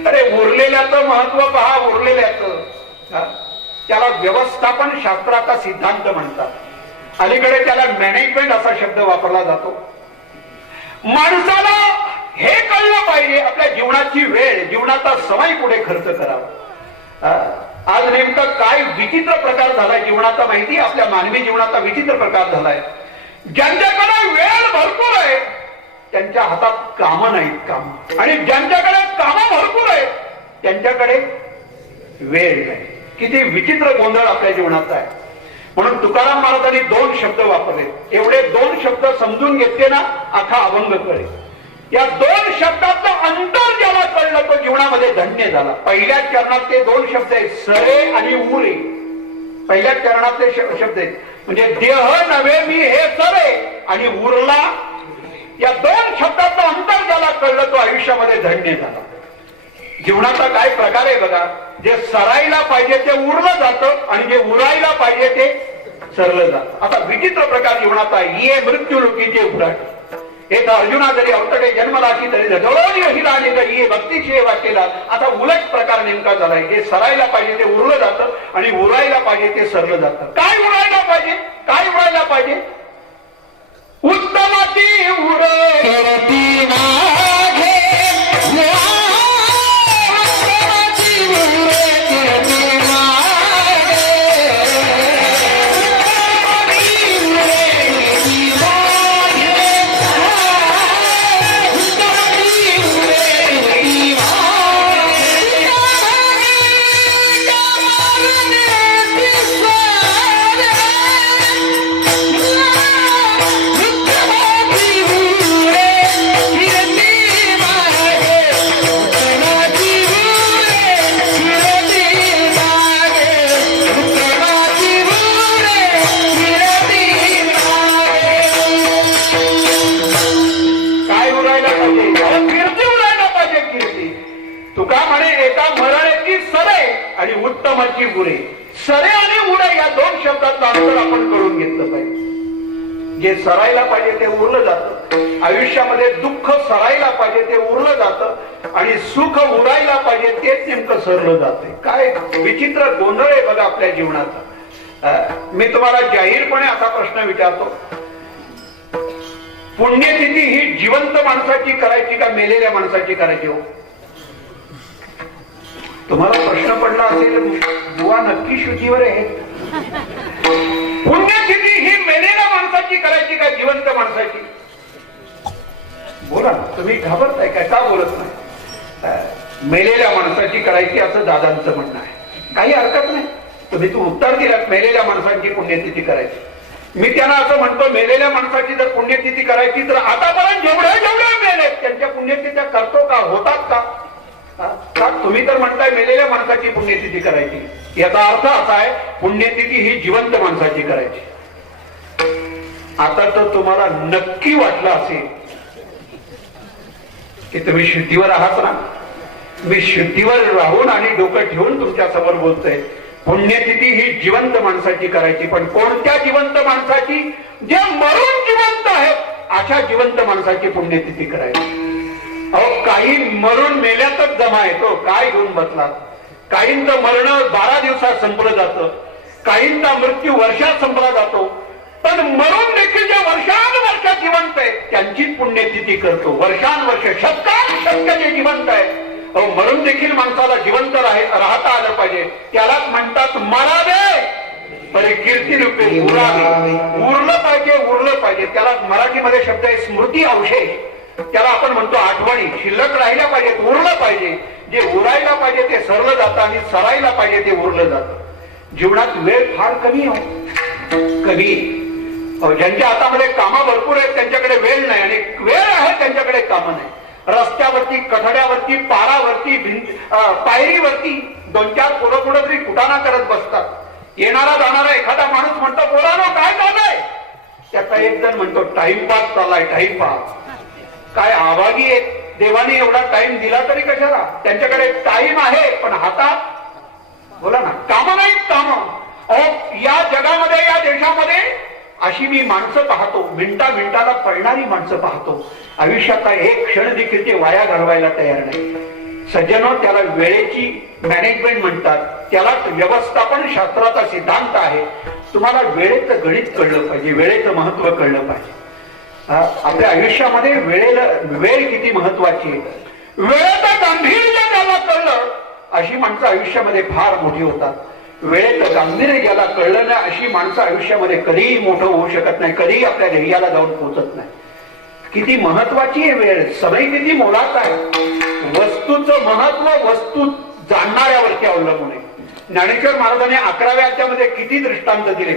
अरे उरलेल्याचं महत्व पहा, उरलेल्याचं. त्याला व्यवस्थापन शास्त्राचा सिद्धांत म्हणतात. अलीकडे त्याला मॅनेजमेंट असा शब्द वापरला जातो. माणसाला हे कळलं पाहिजे आपल्या जीवनाची वेळ, जीवनाचा समय कुठे खर्च करावा. आज नेमकं काय विचित्र प्रकार झालाय जीवनाचा माहिती? आपल्या मानवी जीवनाचा विचित्र प्रकार झालाय. ज्यांच्याकडे वेळ भरपूर आहे त्यांच्या हातात कामं नाहीत, काम. आणि ज्यांच्याकडे कामं भरपूर आहेत त्यांच्याकडे वेळ नाही. किती विचित्र गोंधळ आपल्या जीवनाचा आहे. म्हणून तुकाराम महाराजांनी 2 शब्द वापरले. एवढे 2 शब्द समजून घेतले ना, अख्खा अभंग कळेल. या 2 शब्दाचं अंतर ज्याला कळलं तो जीवनामध्ये धन्य झाला. पहिल्या चरणात ते 2 शब्द आहेत, सरे आणि उरे. पहिल्या चरणातले शब्द आहेत. म्हणजे देह नव्हे मी हे सरे आणि उरला. या 2 शब्दाचं अंतर ज्याला कळलं तो आयुष्यामध्ये धन्य झाला. जीवनाचा काय प्रकार आहे बघा. जे सरायला पाहिजे ते उरलं जातं आणि जे उरायला पाहिजे ते सरलं जातं. आता विचित्र प्रकार जीवनाचा. ये मृत्यू लोकीचे उराट. हे तर अर्जुना जरी अवतडे जन्मलाची तरी ये भक्ती सेवा केला. आता उलट प्रकार नेमका झालाय. जे सरायला पाहिजे ते उरलं जातं आणि उरायला पाहिजे ते सरलं जातं. काय उरायला पाहिजे, काय उरायला पाहिजे? उत्तमाची उरे आणि उत्तमाची उरे. सरे आणि उरे या 2 शब्दाचं अंतर आपण कळून घेतलं पाहिजे. जे सरायला पाहिजे ते उरलं जातं. आयुष्यामध्ये दुःख सरायला पाहिजे ते उरलं जातं. आणि सुख उरायला पाहिजे तेच नेमकं सरलं जाते. काय विचित्र गोंधळ आहे बघा आपल्या जीवनाचा. मी तुम्हाला जाहीरपणे असा प्रश्न विचारतो, पुण्यतिथी ही जिवंत माणसाची करायची का मेलेल्या माणसाची करायची? हो, तुम्हाला प्रश्न पडला असेल, बुवा नक्की शुद्धीवर आहे. पुण्यतिथी ही मेलेल्या माणसाची करायची का जिवंत माणसाची? बोला, तुम्ही घाबरताय काय? का बोलत नाही? मेलेल्या माणसाची करायची असं दादांचं म्हणणं आहे. काही हरकत नाही, तुम्ही तू उत्तर दिलात मेलेल्या माणसांची पुण्यतिथी करायची. मी त्यांना असं म्हणतो, मेलेल्या माणसाची जर पुण्यतिथी करायची तर आतापर्यंत जेवढे मेले त्यांच्या पुण्यतिथ्या करतो का, होतात का? तुम्ही तर म्हणताय मेलेल्या माणसाची पुण्यतिथी करायची. याचा अर्थ असा आहे पुण्यतिथी ही जिवंत माणसाची करायची. आता तर तुम्हाला नक्की वाटलं असेल की तुम्ही शुद्धीवर आहात ना. मी शुद्धीवर राहून आणि डोकं ठेवून तुमच्या समोर बोलतोय. पुण्यतिथी ही जिवंत माणसाची करायची, पण कोणत्या जिवंत माणसाची? जे मरून जिवंत आहेत अशा जिवंत माणसाची पुण्यतिथी करायची. अहो, काही मरून मेल्यातच जमा येतो. काय घेऊन बसलात? काहींचं मरण 12 दिवसात संपलं जातं, काहींचा मृत्यू वर्षात संपला जातो, पण मरून देखील जे वर्षानुवर्ष जिवंत आहेत त्यांचीच पुण्यतिथी करतो. वर्षानुवर्ष, शतकानुशतक जे जिवंत आहेत. अहो, मरून देखील माणसाला जिवंत राहता आलं पाहिजे. त्यालाच म्हणतात मरावे परी कीर्ती रूपे उरावे. उरलं पाहिजे, उरलं पाहिजे. त्याला मराठीमध्ये शब्द आहे स्मृती अवशेष. त्याला आपण म्हणतो आठवणी. शिल्लक राहिल्या पाहिजेत, उरलं पाहिजे. जे उरायला पाहिजे ते सरलं जातं आणि सरायला पाहिजे ते उरलं जातं. जीवनात वेळ फार कमी हो, कमी. ज्यांच्या हातामध्ये कामं भरपूर आहेत त्यांच्याकडे वेळ नाही, आणि वेळ आहे त्यांच्याकडे कामं नाही. रस्त्यावरती, कठड्यावरती, पारावरती, पायरीवरती 2-4 पोरं पुढं तरी कुटाणा करत बसतात. येणारा जाणारा एखादा माणूस म्हणतो, पोरानो काय चाललंय? त्याचा एक जण म्हणतो टाइमपास चाललाय, टाइमपास. काय आवागी आहेत, देवाने एवढा टाइम दिला तरी कशाला? त्यांच्याकडे टाइम आहे पण हातात बोला ना कामं नाहीत, कामं. या जगामध्ये, या देशामध्ये अशी मी माणसं पाहतो, मिनिटा मिनिटाला पळणारी माणसं पाहतो. आयुष्याचा एक क्षण देखील ते वाया घालवायला तयार नाही. सज्जनो, त्याला वेळेची मॅनेजमेंट म्हणतात. त्याला व्यवस्थापन शास्त्राचा सिद्धांत आहे. तुम्हाला वेळेचं गणित कळलं पाहिजे, वेळेचं महत्व कळलं पाहिजे. आपल्या आयुष्यामध्ये वेळ किती महत्वाची आहे, वेळेचं गांभीर्य ज्याला कळलं अशी माणसं आयुष्यामध्ये फार मोठी होतात. वेळेचं गांभीर्य ज्याला कळलं ना अशी माणसं आयुष्यामध्ये कधीही मोठं होऊ शकत नाही, कधीही आपल्या ध्येयाला जाऊन पोहोचत नाही. किती महत्वाची आहे वेळ, समय किती मोलाचा आहे. वस्तूचं महत्व वस्तू जाणणाऱ्यावरती अवलंबून आहे. ज्ञानेश्वर महाराजांनी 11व्या अध्यायामध्ये किती दृष्टांत दिले.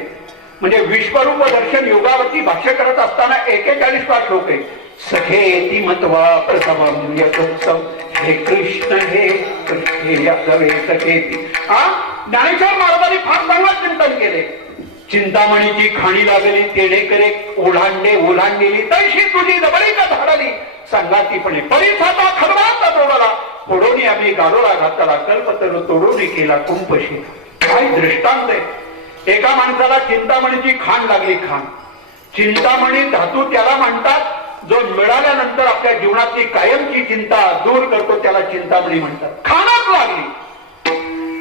म्हणजे विश्वरूप दर्शन योगावरती भाष्य करत असताना 41 श्लोक आहे. सखेती मत्वा प्रथमं यथोत्तम हे कृष्ण हे सखेती. ज्ञानेश्वर महाराजांनी फार चांगलं चिंतन केले. चिंतामणीची खाणी लागली तेणे करे ओलांडलेली तैशी तुझी जबरी का धाडली सांगातीपणे परिसाचा खडवाचा तोडला फोडोनी आम्ही गाडोळा घातला कल्पतरू तोडून केला कुंपशी. काय दृष्टांत आहे. एका माणसाला चिंतामणीची खाण लागली. खाण, चिंतामणी धातू त्याला म्हणतात जो मिळाल्यानंतर आपल्या जीवनातली कायमची चिंता दूर करतो, त्याला चिंतामणी म्हणतात. खाणच लागली,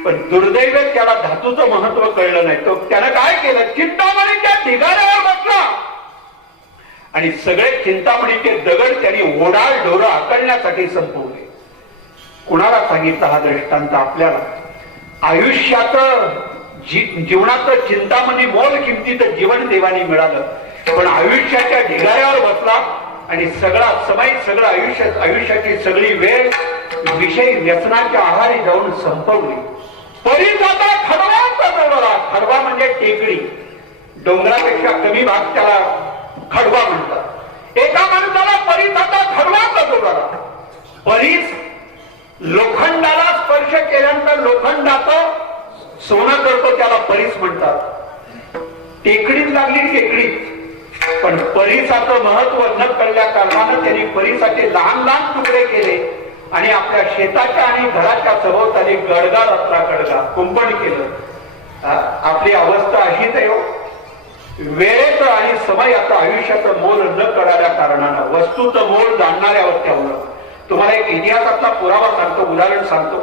पण दुर्दैव त्याला धातूचं महत्व कळलं नाही. तो त्यानं काय केलं, चिंतामणीच्या ढिगाऱ्यावर बसला आणि सगळे चिंतामणीचे दगड त्यांनी ओढाळ ढोरं आकलण्यासाठी संपवले. कुणाला सांगितलं हा दृष्टांत आपल्याला? आयुष्यात जीवनाचं चिंतामणी मोल किमतीचं जीवन देवानी मिळालं, पण आयुष्याच्या ढिगाऱ्यावर बसला आणि सगळा समय, सगळं आयुष्याची सगळी वेळ विषय व्यसनाच्या आहारी जाऊन संपवली. परिसाचा खडवाचा जोडला. खडवा म्हणजे टेकडी, डोंगरापेक्षा कमी भाग त्याला खडवा म्हणतात. एका माणसाला परिसाचा खडवाचा जोडला. परीस लोखंडाला स्पर्श केल्यानंतर लोखंडाचं सोनं करतो, त्याला परीस म्हणतात. टेकडीत लागली टेकडीत, पण परिसाचं महत्व न कळल्या कारणानं त्यांनी परिसाचे लहान लहान तुकडे केले आणि आपल्या शेताच्या आणि घराच्या सभोवताली गडगा रचला, गडगा कुंपण केलं. आपली अवस्था अशीच आहे. वेळेचं आणि समयाचं आयुष्याचं मोल न कळाल्या कारणानं वस्तूचं मोल जाणणाऱ्यावरती अवलंबून. तुम्हाला एक इतिहासातला पुरावा सांगतो, उदाहरण सांगतो.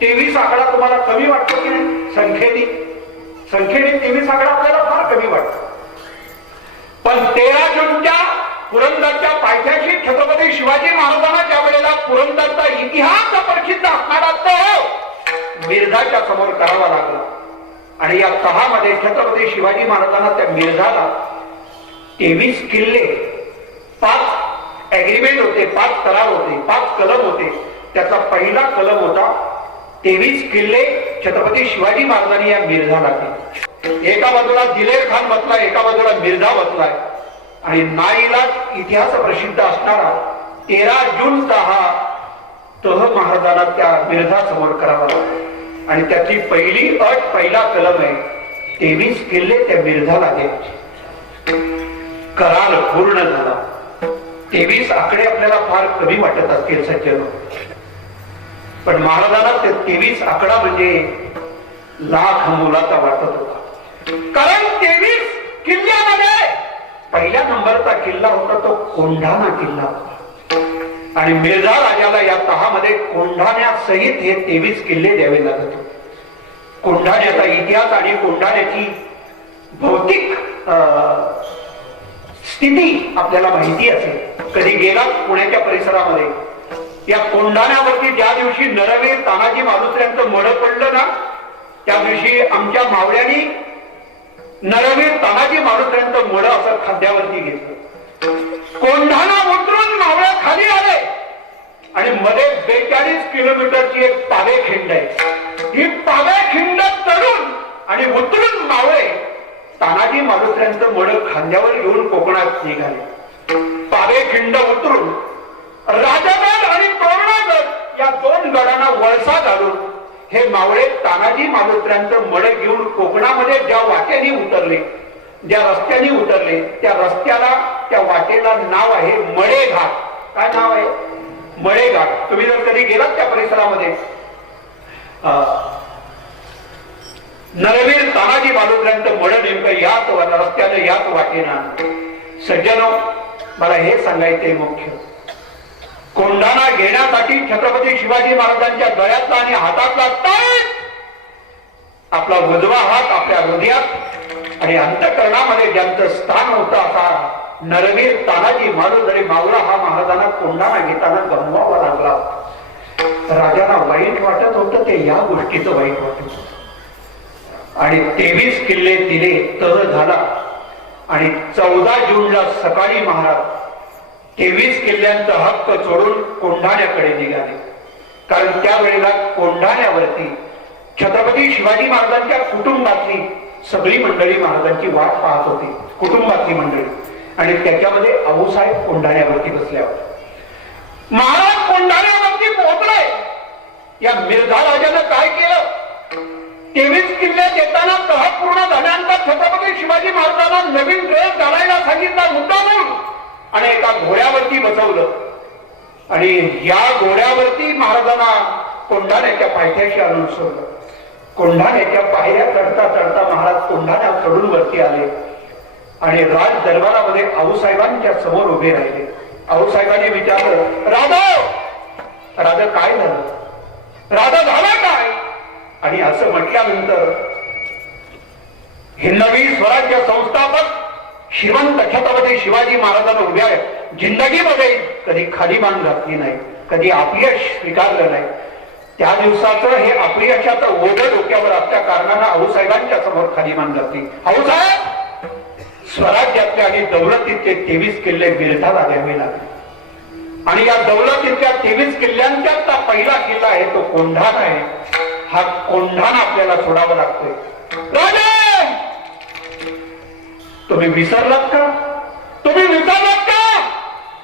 23 आकडा तुम्हाला कमी वाटतो की नाही? संख्येने 23 आकडा आपल्याला फार कमी वाटतो. पण 13 जूनच्या पुरंदरच्या पायथ्याशी छत्रपती शिवाजी महाराजांना ज्या वेळेला पुरंदरचा इतिहास प्रसिद्ध असणारा तो मिर्झाच्या समोर करावा लागला. आणि या तहामध्ये छत्रपती शिवाजी महाराजांना त्या मिर्झाला 23 किल्ले, 5 एग्रीमेंट होते, 5 करार होते, 5 कलम होते. त्याचा पहिला कलम होता 23 किल्ले छत्रपती शिवाजी महाराजांनी या मिर्झाला दिले. एका बाजूला दिलेर खान बसलाय, एका बाजूला मिर्झा बसलाय. आणि नाईलाज इतिहास प्रसिद्ध असणारा 13 जूनचा हा तह महाराजांना त्या मिर्झा समोर करावा लागला. आणि त्याची पहिली अट, पहिला कलम आहे 23 किल्ले त्या मिर्झाला द्यायचे. करार पूर्ण झाला. 23 आकडे आपल्याला फार कमी वाटत असतील सज्जन, पण महाराजांना ते 23 आकडा म्हणजे लाख मोलाचा वाटत होता. कारण 23 किल्ल्यामध्ये पहिल्या नंबरचा किल्ला होता तो कोंढाणा किल्ला होता. आणि मिर्झा राजाला या तहामध्ये कोंढाण्यासहित हे 23 किल्ले द्यावे लागत होते. कोंढाण्याचा इतिहास आणि कोंढाण्याची भौतिक स्थिती आपल्याला माहिती असेल. कधी गेला पुण्याच्या परिसरामध्ये, या कोंढाण्यावरती ज्या दिवशी नरवीर तानाजी मालुसऱ्यांचं मड पडलं ना, त्या दिवशी आमच्या मावळ्यांनी नरवीर तानाजी मालुसऱ्यांचं मड असं खांद्यावरती घेतलं. कोंढाणा उतरून मावळ्या खाली आले आणि मध्ये 42 किलोमीटरची एक पावेखिंड आहे. ही पावेखिंड चढून आणि उतरून मावळे तानाजी मालुसऱ्यांचं मड खांद्यावर येऊन कोकणात निघाले. पावेखिंड उतरून राजागड आणि तोरणागड या 2 गडांना वळसा घालून हे मावळे तानाजी मालुसऱ्यांचं मड घेऊन कोकणामध्ये ज्या वाटेने उतरले, ज्या रस्त्याने उतरले, त्या रस्त्याला, त्या वाटेला नाव आहे मळेघाट. काय नाव आहे? मळेघाट. तुम्ही जर कधी गेलात त्या परिसरामध्ये, नरवीर तानाजी मालुसऱ्यांचं मड नेमकं याच रस्त्यानं, याच वाटेनं. सज्जनो, मला हे सांगायचंय मुख्य, कोंढाणा घेण्यासाठी छत्रपती शिवाजी महाराजांच्या गळ्यातला आणि हातातला ताईत, आपला उजवा हात आपल्या हृदयात आणि अंतःकरणामध्ये ज्यांचं स्थान होतं असा नरवीर तानाजी मालुसरे मावळा हा महाराजांना कोंढाणा घेताना गमवावा लागला. राजांना वाईट वाटत होतं, ते या गोष्टीचं वाईट वाटत होतं. आणि 23 किल्ले दिले, तह झाला. आणि 14 जूनला सकाळी महाराज 23 किल्ल्यांचा हक्क सोडून कोंढाण्याकडे निघाले. कारण त्यावेळेला कोंढाण्यावरती छत्रपती शिवाजी महाराजांच्या कुटुंबातली सगळी मंडळी महाराजांची वाट पाहत होती, कुटुंबातली मंडळी. आणि त्याच्यामध्ये आऊसाहेब कोंढाण्यावरती बसल्यावर महाराज कोंढाण्यावरती पोहोचले. या मिर्झा राजानं काय केलं? 23 किल्ले देताना तह पूर्ण झाल्यानंतर छत्रपती शिवाजी महाराजांना नवीन ड्रेस घालायला सांगितला मुद्दामून आणि एका घोड्यावरती बसवलं. आणि या घोड्यावरती महाराजांना कोंढाण्याच्या पायथ्याशी आणून सोडलं. कोंढाण्याच्या पायऱ्या चढता चढता महाराज कोंढाण्या चढून वरती आले आणि राज दरबारामध्ये आऊसाहेबांच्या समोर उभे राहिले. आऊसाहेबांनी विचारलं, राधा राधा काय झालं? राधा झाला काय? आणि असं म्हटल्यानंतर हिंदवी स्वराज्य संस्थापक श्रीमंत छत्रपती शिवाजी महाराजांना उभ्या जिंदगीमध्ये कधी खाली मान घातली नाही, कधी अपयश स्वीकारलं नाही. त्या दिवसाचं हे अपयशाचं ओझं डोक्यावर असल्या कारणानं आऊसाहेबांच्या समोर खाली मान घातली. आऊसाहेब, स्वराज्यातले आणि दौलतीचे 23 किल्ले मिर्झाला द्यावे लागले. आणि या दौलतीच्या 23 किल्ल्यांचा पहिला किल्ला आहे तो कोंढाणा आहे. हा कोंढाणा आपल्याला सोडावा लागतोय. राजे, तुम्ही विसरलात का? तुम्ही विसरलात का?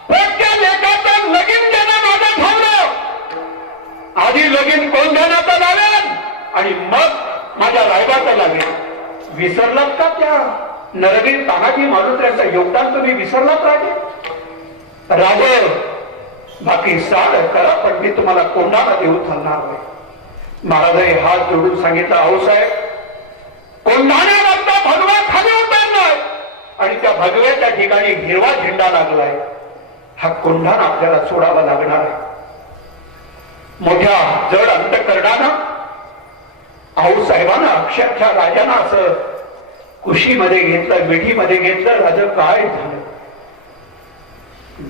प्रत्येक लेखाचं लगीन देणं माझं ठरलं. आधी लगीन कोंढाण्याचं लावेल आणि मग माझ्या रायबाचं लावेल. विसरलात का? त्या नरवीर तानाजी मालुसऱ्यांचं योगदान तुम्ही विसरलात राजे? राजे, बाकी सारं करा, पण मी तुम्हाला कोंढाणा देऊ थांबणार नाही. महाराजांनी हात जोडून सांगितलं, आऊसाहेब, कोंढाण्यावरचा भगवा खाली उतरलाय आणि त्या भगव्याच्या ठिकाणी हिरवा झेंडा लागलाय. हा कोंढाणा आपल्याला सोडावा लागणार आहे. मोठ्या जड अंतकरणानं आऊसाहेबांना अक्षरशः राजांना असं कुशीमध्ये घेतलं, मिठीमध्ये घेतलं. राजा काय झालं?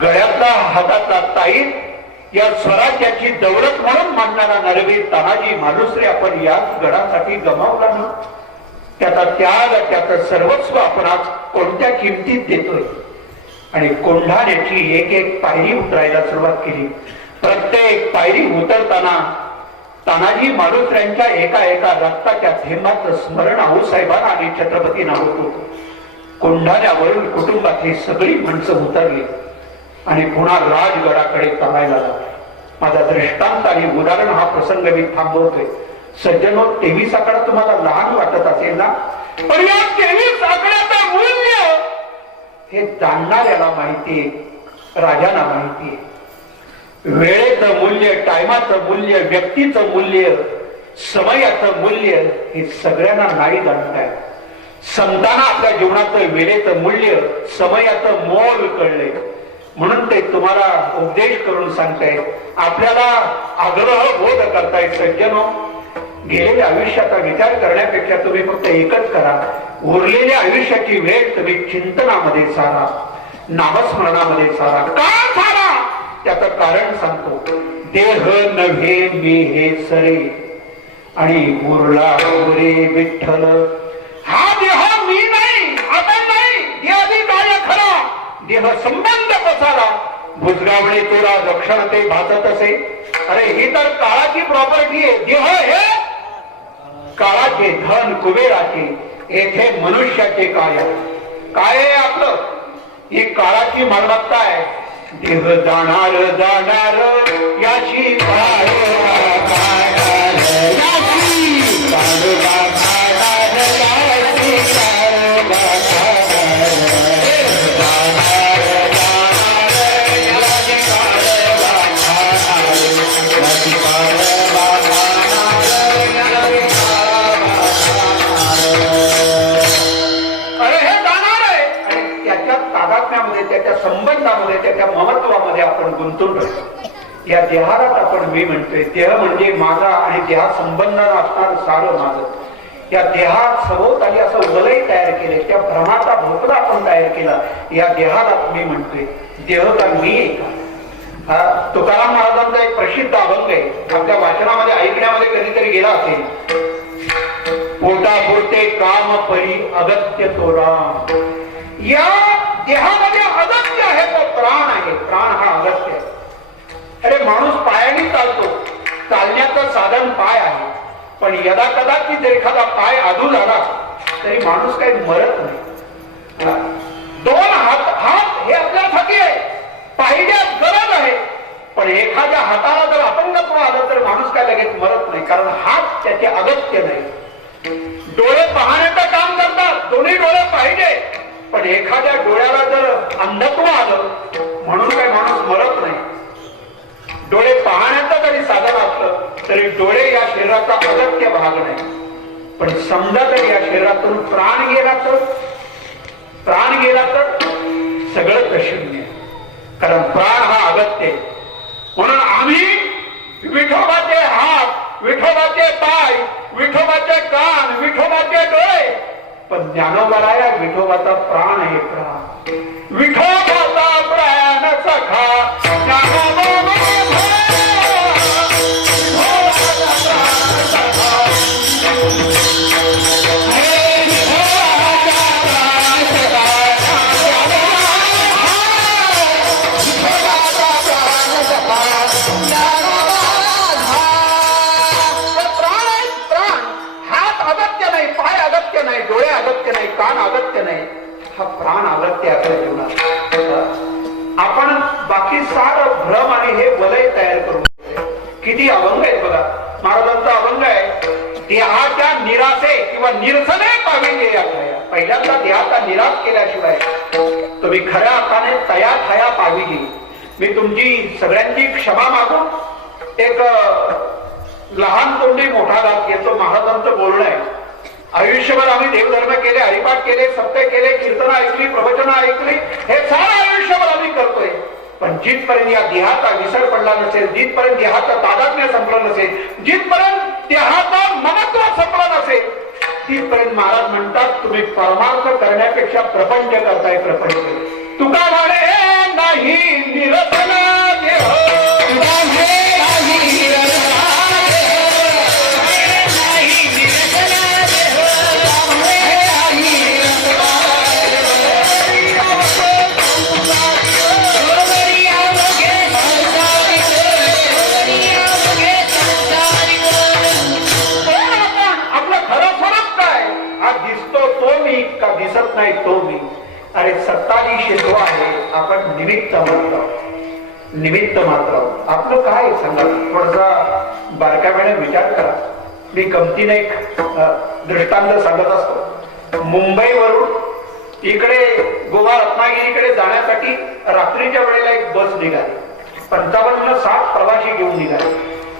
गळ्यातला हातातला ताईत या स्वराज्याची दौलत म्हणून मानणारा नरवीर तानाजी मालुसरे आपण याच गडासाठी गमावला ना. त्याचा त्याग, त्याचं सर्वस्व आपण आज कोणत्या किमतीत देतोय. आणि कोंढाण्याची एक एक पायरी उतरायला सुरुवात केली. प्रत्येक पायरी उतरताना तानाजी मालुसऱ्यांच्या एका एका रक्ताच्या थेंबाचं स्मरण आऊसाहेबांना आणि छत्रपतींना होत होतं. कोंढाण्यावरून कुटुंबातली सगळी माणसं उतरली आणि पुन्हा राजगडाकडे चालायला लागले. माझा दृष्टांत आणि उदाहरण हा प्रसंग मी थांबवतोय. सज्जनो, 23 आकडा तुम्हाला लहान वाटत असेल ना, पण या 23 आकड्याचं मूल्य हे जाणणाऱ्याला माहितीये, राजांना माहितीये. वेळेचं मूल्य, टायमाचं मूल्य, व्यक्तीचं मूल्य, समयाचं मूल्य हे सगळ्यांना नाही जाणताय. संतांना आपल्या जीवनाचं वेळेचं मूल्य, समयाचं मोल कळले म्हणून ते तुम्हाला उपदेश करून सांगतायत, आपल्याला आग्रह बोध करतायत. सज्जनो, गेलेल्या आयुष्याचा विचार करण्यापेक्षा तुम्ही फक्त एकच करा, उरलेल्या आयुष्याची वेळ तुम्ही चिंतनामध्ये सारा, नामस्मरणामध्ये सारा. का सारा? त्याचं कारण सांगतो. देह नव्हे मी हे सरे आणि उरला उरे विठ्ठल. हा देह मी नाही, आता नाही. देहादी काय खरा, देह संबंध पसारा, भुजगावणे चोरा रक्षण ते भासत असे. अरे ही तर काळाची प्रॉपर्टी आहे. देह हे काळाचे, धन कुबेराचे, येथे मनुष्याचे काय काय आपलं, ही काळाची मालमत्ता आहे. देह जाणार जाणार याची संबंधामध्ये, त्याच्या महत्वामध्ये आपण गुंतून राहतो. या देहालाच आपण मी म्हणतोय. देह म्हणजे माझा आणि देहा संबंधानं असणार सारं माझं. या देहात सभोवताली असं वलय तयार केले, त्या भ्रमाचा भोपळा आपण तयार केला. या देहालाच मी म्हणतोय. देह का मी आहे का? तुकाराम महाराजांचा एक प्रसिद्ध अभंग आहे, आपल्या वाचनामध्ये ऐकण्यामध्ये कधीतरी गेला असेल. पोटा पुरते काम परी अगत्य तो राम. या देहामध्ये अगत्य आहे तो प्राण आहे. प्राण हा अगत्य आहे. अरे माणूस पायाने चालतो, चालण्याचं साधन पाय आहे. पण यदा कदाचित जर एखादा पाय आधू झाला तरी माणूस काही मरत नाही. 2 हात हे आपल्यासाठी आहे, पाहिजे गरज आहे. पण एखाद्या हाताला जर अपंगत्व आलं तर माणूस काय लगेच मरत नाही, कारण हात त्याचे अगत्य नाही. डोळे पाहण्याचं काम करतात, दोन्ही डोळे पाहिजे. पण एखाद्या डोळ्याला जर अंधत्व आलं म्हणून काय माणूस मरत नाही. डोळे पाहण्याचं जरी साधन असलं तरी डोळे या शरीराचा अगत्य भाग नाही. पण समजा जर या शरीरातून प्राण गेला तर सगळं शून्य. कारण प्राण हा अगत्य. म्हणून आम्ही विठोबाचे हात, विठोबाचे पाय, विठोबाचे कान, विठोबाचे डोळे, पण ज्ञानोबराया विठोबाचा प्राण आहे. प्राण विठोबाचा प्राण सखा कान अगत्य नाही. हा प्राण अगत्य आपल्या जीवनात. आपण बाकी सार भ्रम आणि हे वलय तयार करू. किती अभंग आहेत बघा. महाराजांचा अभंग आहे, देहाच्या निराशे किंवा निरसने पाविले. पहिल्यांदा देहाचा निराश केल्याशिवाय तुम्ही खऱ्या अर्थाने तया थया पाविली. मी तुमची सगळ्यांची क्षमा मागून एक लहान तोंडी मोठा घात घेतो. महाराजांचं बोलणं आहे. आयुष्यभर आम्ही देवधर्म केले, हरिपाठ केले, सत्य केले, कीर्तन ऐकली, प्रवचन ऐकली, हे सारं आयुष्यभर आम्ही करतोय. पण जिथपर्यंत या देहाचा विसर पडला नसेल, जिथपर्यंत देहाचं तादात्म्य संपलं नसेल, जिथपर्यंत देहाचं ममत्व संपलं नसेल, तिथपर्यंत महाराज म्हणतात तुम्ही परमार्थ करण्यापेक्षा प्रपंच करताय. प्रपंच तुका म्हणे नाही निरसना देह, तुका म्हणे नाही निरसना का दिसत नाही तो मी. अरे सत्ताधीश तो आहे, आपण निमित्त मात्र. निमित्त मात्र आपलं काय सांगा, थोडासा बारकाईने विचार करा. मी गमतीने एक दृष्टांत सांगत असतो. मुंबईवरून इकडे गोवा रत्नागिरीकडे जाण्यासाठी रात्रीच्या वेळेला एक बस निघाली. 55-60 प्रवासी घेऊन निघाले.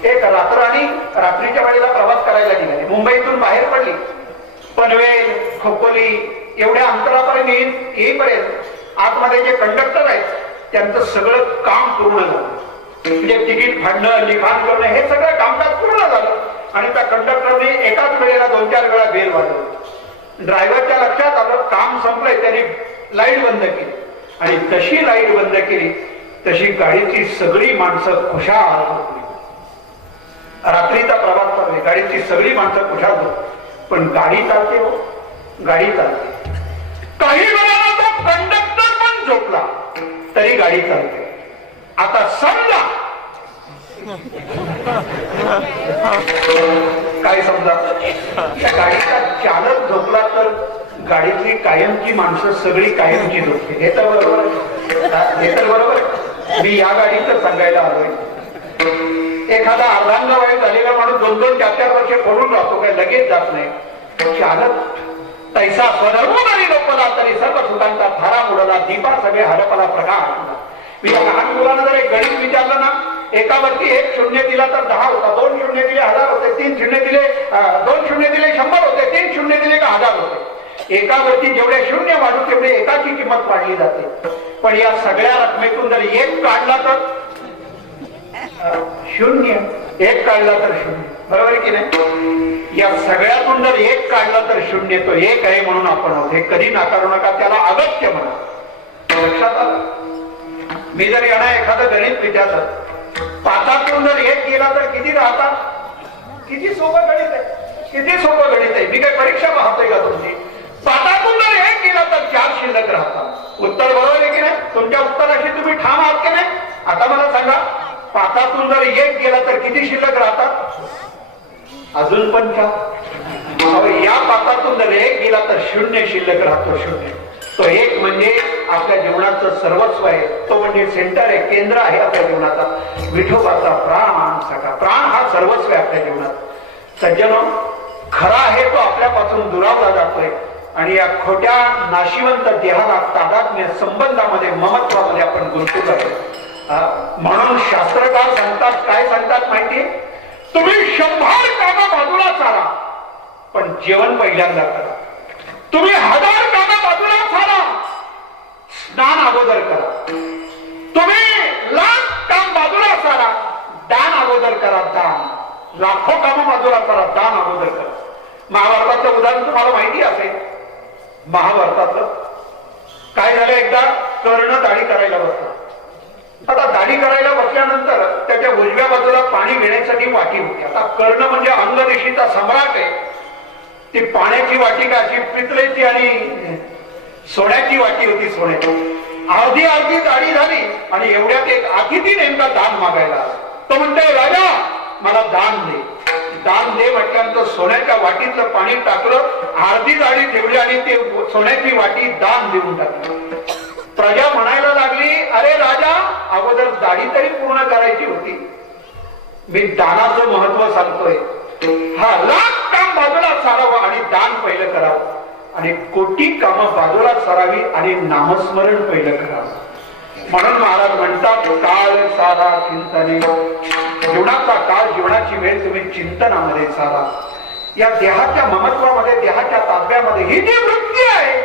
एक रात्र आणि रात्रीच्या वेळेला प्रवास करायला निघाले. मुंबईतून बाहेर पडली. पनवेल, खोपोली एवढ्या अंतरापर्यंत येईपर्यंत आतमध्ये जे कंडक्टर आहेत त्यांचं सगळं काम पूर्ण झालं. म्हणजे तिकीट फाडणं, लिखाण करणं हे सगळं कामकाज पूर्ण झालं. आणि त्या कंडक्टरने एकाच वेळेला 2-4 वेळा बेल वाजवली. ड्रायव्हरच्या लक्षात आलं काम संपलंय, त्याने लाईट बंद केली. आणि तशी लाईट बंद केली तशी गाडीची सगळी माणसं खुशाल झोपली. रात्रीचा प्रवास चालले, गाडीची सगळी माणसं खुशाल झोपली. पण गाडी चालते हो, गाडी चालते. काही वेळाला तो कंडक्टर पण झोपला तरी गाडी चालते. आता समजा काय समजा त्या गाडीचा चालक झोपला तर गाडीतली कायमची माणसं सगळी कायमची झोपते. हे तर बरोबर, हे तर बरोबर. मी या गाडीचं सांगायला आलोय. एखादा अर्धांग वय झालेला माणूस 2-2, 4-4 वर्ष पडून राहतो, काय लगेच जात नाही. चालक तैसा स्वधर्मून आणि लोपला तरी सर्व सुखांचा थारा मुडला, दीपा सगळे हरपला प्रकाश. मी लहान मुलांना जर एक गणित विचारलं ना, एकावरती 1 शून्य दिला तर 10 होता, 2 शून्य दिले 1000 होते, 3 शून्य दिले 2 शून्य दिले 100 होते, 3 शून्य दिले का 1000 होते. एकावरती जेवढे शून्य वाढू तेवढे एकाची किंमत वाढली जाते. पण या सगळ्या रकमेतून जर 1 काढला तर शून्य, 1 काढला तर शून्य. बरोबर आहे की नाही? या सगळ्यातून जर 1 काढला तर शून्य, तो 1 आहे म्हणून आपण आहोत. हे कधी नाकारू नका, त्याला अगत्य म्हणा. लक्षात आलं? मी जर यांना एखादं गणित विचारलं, 5तून जर 1 गेला तर किती राहतात? किती सोपं गणित आहे, किती सोपं गणित आहे. मी काय परीक्षा पाहतोय का तुमची? 5तून जर 1 गेला तर 4 शिल्लक राहतात. उत्तर बरोबर आहे की नाही? तुमच्या उत्तराशी तुम्ही ठाम आहात की नाही? आता मला सांगा, 5तून जर 1 गेला तर किती शिल्लक राहतात? अजून पण 4. या 5तून जर 1 गेला तर 0 शिल्लक राहतो. 0 तो 1 म्हणजे आपल्या जीवनाचं सर्वस्व आहे. तो म्हणजे सेंटर आहे, केंद्र आहे आपल्या जीवनाचा. विठोबाचा प्राण सखा. प्राण हा सर्वस्व आहे आपल्या जीवनात. सज्जनो, खरा आहे तो आपल्यापासून दुरावला जातोय आणि या खोट्या नाशिवंत देहाला तादात्म्य संबंधामध्ये, ममत्वामध्ये आपण गुंतलो आहे. म्हणून शास्त्रकार सांगतात, काय सांगतात माहितीये? तुम्ही 100 कामं बाजूला चाला, पण जेवण पहिल्यांदा करा. तुम्ही 1000 कामं बाजूला चाला, स्नान अगोदर करा. तुम्ही 1,00,000 काम बाजूला चाला, दान अगोदर करा. दान. लाखो कामं बाजूला करा, दान अगोदर करा. महाभारताचं उदाहरण तुम्हाला माहिती असेल. महाभारतातलं काय झालं, एकदा कर्ण दाढी करायला बसला. आता दाढी करायला बसल्यानंतर त्याच्या उजव्या बाजूला पाणी घेण्यासाठी वाटी होती. आता कर्ण म्हणजे अंगदेशीचा सम्राट आहे. ती पाण्याची वाटी का अशी पितळेची आणि सोन्याची वाटी होती, सोन्याची. अर्धी दाढी झाली आणि एवढ्यात एक अतिथी नेमका दान मागायला. तो म्हणतोय, राजा मला दान दे. दान दे म्हटल्यानंतर सोन्याच्या वाटीतलं पाणी टाकलं, अर्धी दाढी ठेवली आणि ते सोन्याची वाटी दान देऊन टाकली. प्रजा म्हणायला लागली, अरे राजा, अगोदर दाढी तरी पूर्ण करायची होती. मी दानाचं महत्व सांगतोय. हा 1,00,000 काम बाजूला सारावं आणि दान पहिलं करावं, आणि कोटी कामं बाजूला सारावी आणि नामस्मरण पहिलं करावं. म्हणून महाराज म्हणतात, काळ सारा चिंतने. जीवनाचा काळ, जीवनाची वेळ तुम्ही चिंतनामध्ये सारा. या देहाच्या ममत्वामध्ये, देहाच्या ताब्यामध्ये ही जी वृत्ती आहे,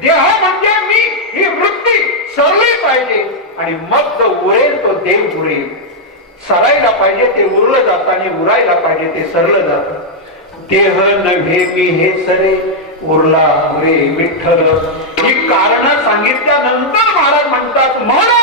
देह म्हणजे मी, ही वृत्ती सरली पाहिजे आणि मग जो उरेल तो देव उरेल. सरायला पाहिजे ते उरलं जातं आणि उरायला पाहिजे ते सरलं जातं. देह नव्हे मी हे सरे उरला उरे विठ्ठल. ही कारण सांगितल्यानंतर महाराज म्हणतात म्हणून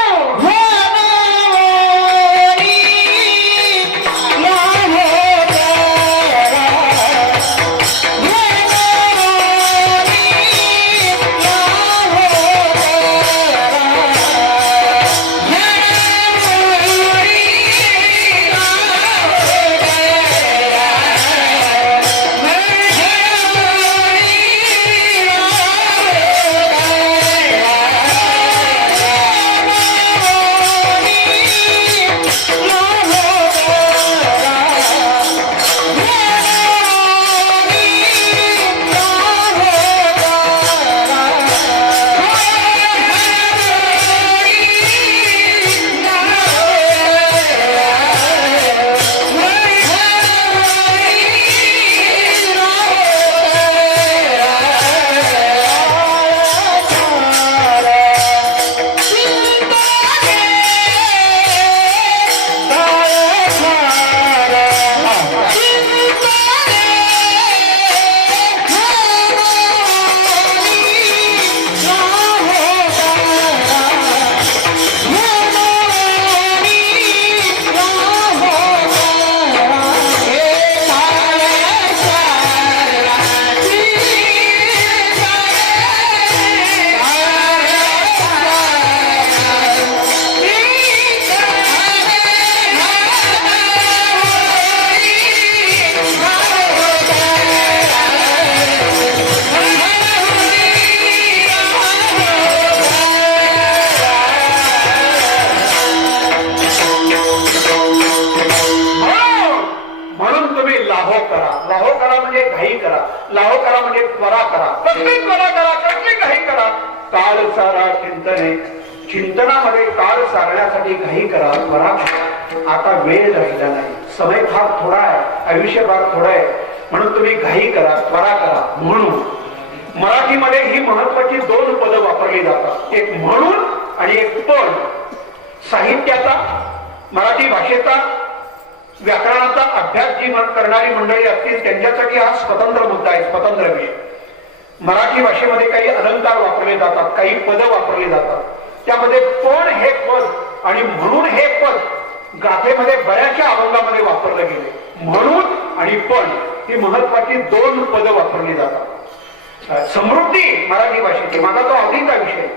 लाहो करा म्हणजे त्वरा करा. कसली त्वरा करा, कसली घाई करा. काळ सारा चिंतने, चिंतनामध्ये काळ सारण्यासाठी घाई करा, त्वरा करा. आता वेळ राहिला नाही, समय फार थोडा आहे, आयुष्य फार थोडं आहे, म्हणून तुम्ही घाई करा, त्वरा करा. म्हणून मराठीमध्ये ही महत्वाची दोन पदं वापरली जातात, एक म्हणून आणि एक पण. साहित्याचा, मराठी भाषेचा, व्याकरणाचा अभ्यास जी करणारी मंडळी असतील त्यांच्यासाठी हा स्वतंत्र मुद्दा आहे, स्वतंत्र विषय. मराठी भाषेमध्ये काही अलंकार वापरले जातात, काही पद वापरली जातात. त्यामध्ये पण हे पद आणि म्हणून हे पद गाथेमध्ये बऱ्याचशा अभंगामध्ये वापरले गेले. म्हणून आणि पण ही महत्वाची दोन पद वापरली जातात. समृद्धी मराठी भाषेची, माझा तो आवडीचा विषय.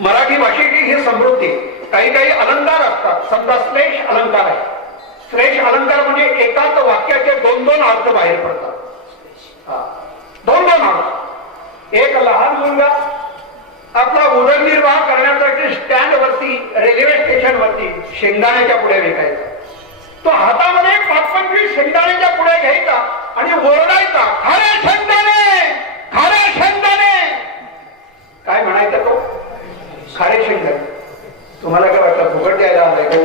मराठी भाषेची ही समृद्धी. काही काही अलंकार असतात, समजा श्लेष अलंकार आहे. श्लेष अलंकार म्हणजे एकाच वाक्याचे दोन दोन अर्थ बाहेर पडतात, दोन दोन अर्थ. एक लहान मुलगा आपला उदरनिर्वाह करण्यासाठी स्टँड वरती, रेल्वे स्टेशन वरती शेंगदाण्याच्या पुढे विकायचा. तो हातामध्ये 5-25 शेंगदाण्याच्या पुढे घ्यायचा आणि ओरडायचा, खारे शेंगदाणे, खारे शेंगदाणे. काय म्हणायचा तो? खारे शेंगदाणे. तुम्हाला काय वाटतं फुकट द्यायला आलाय का?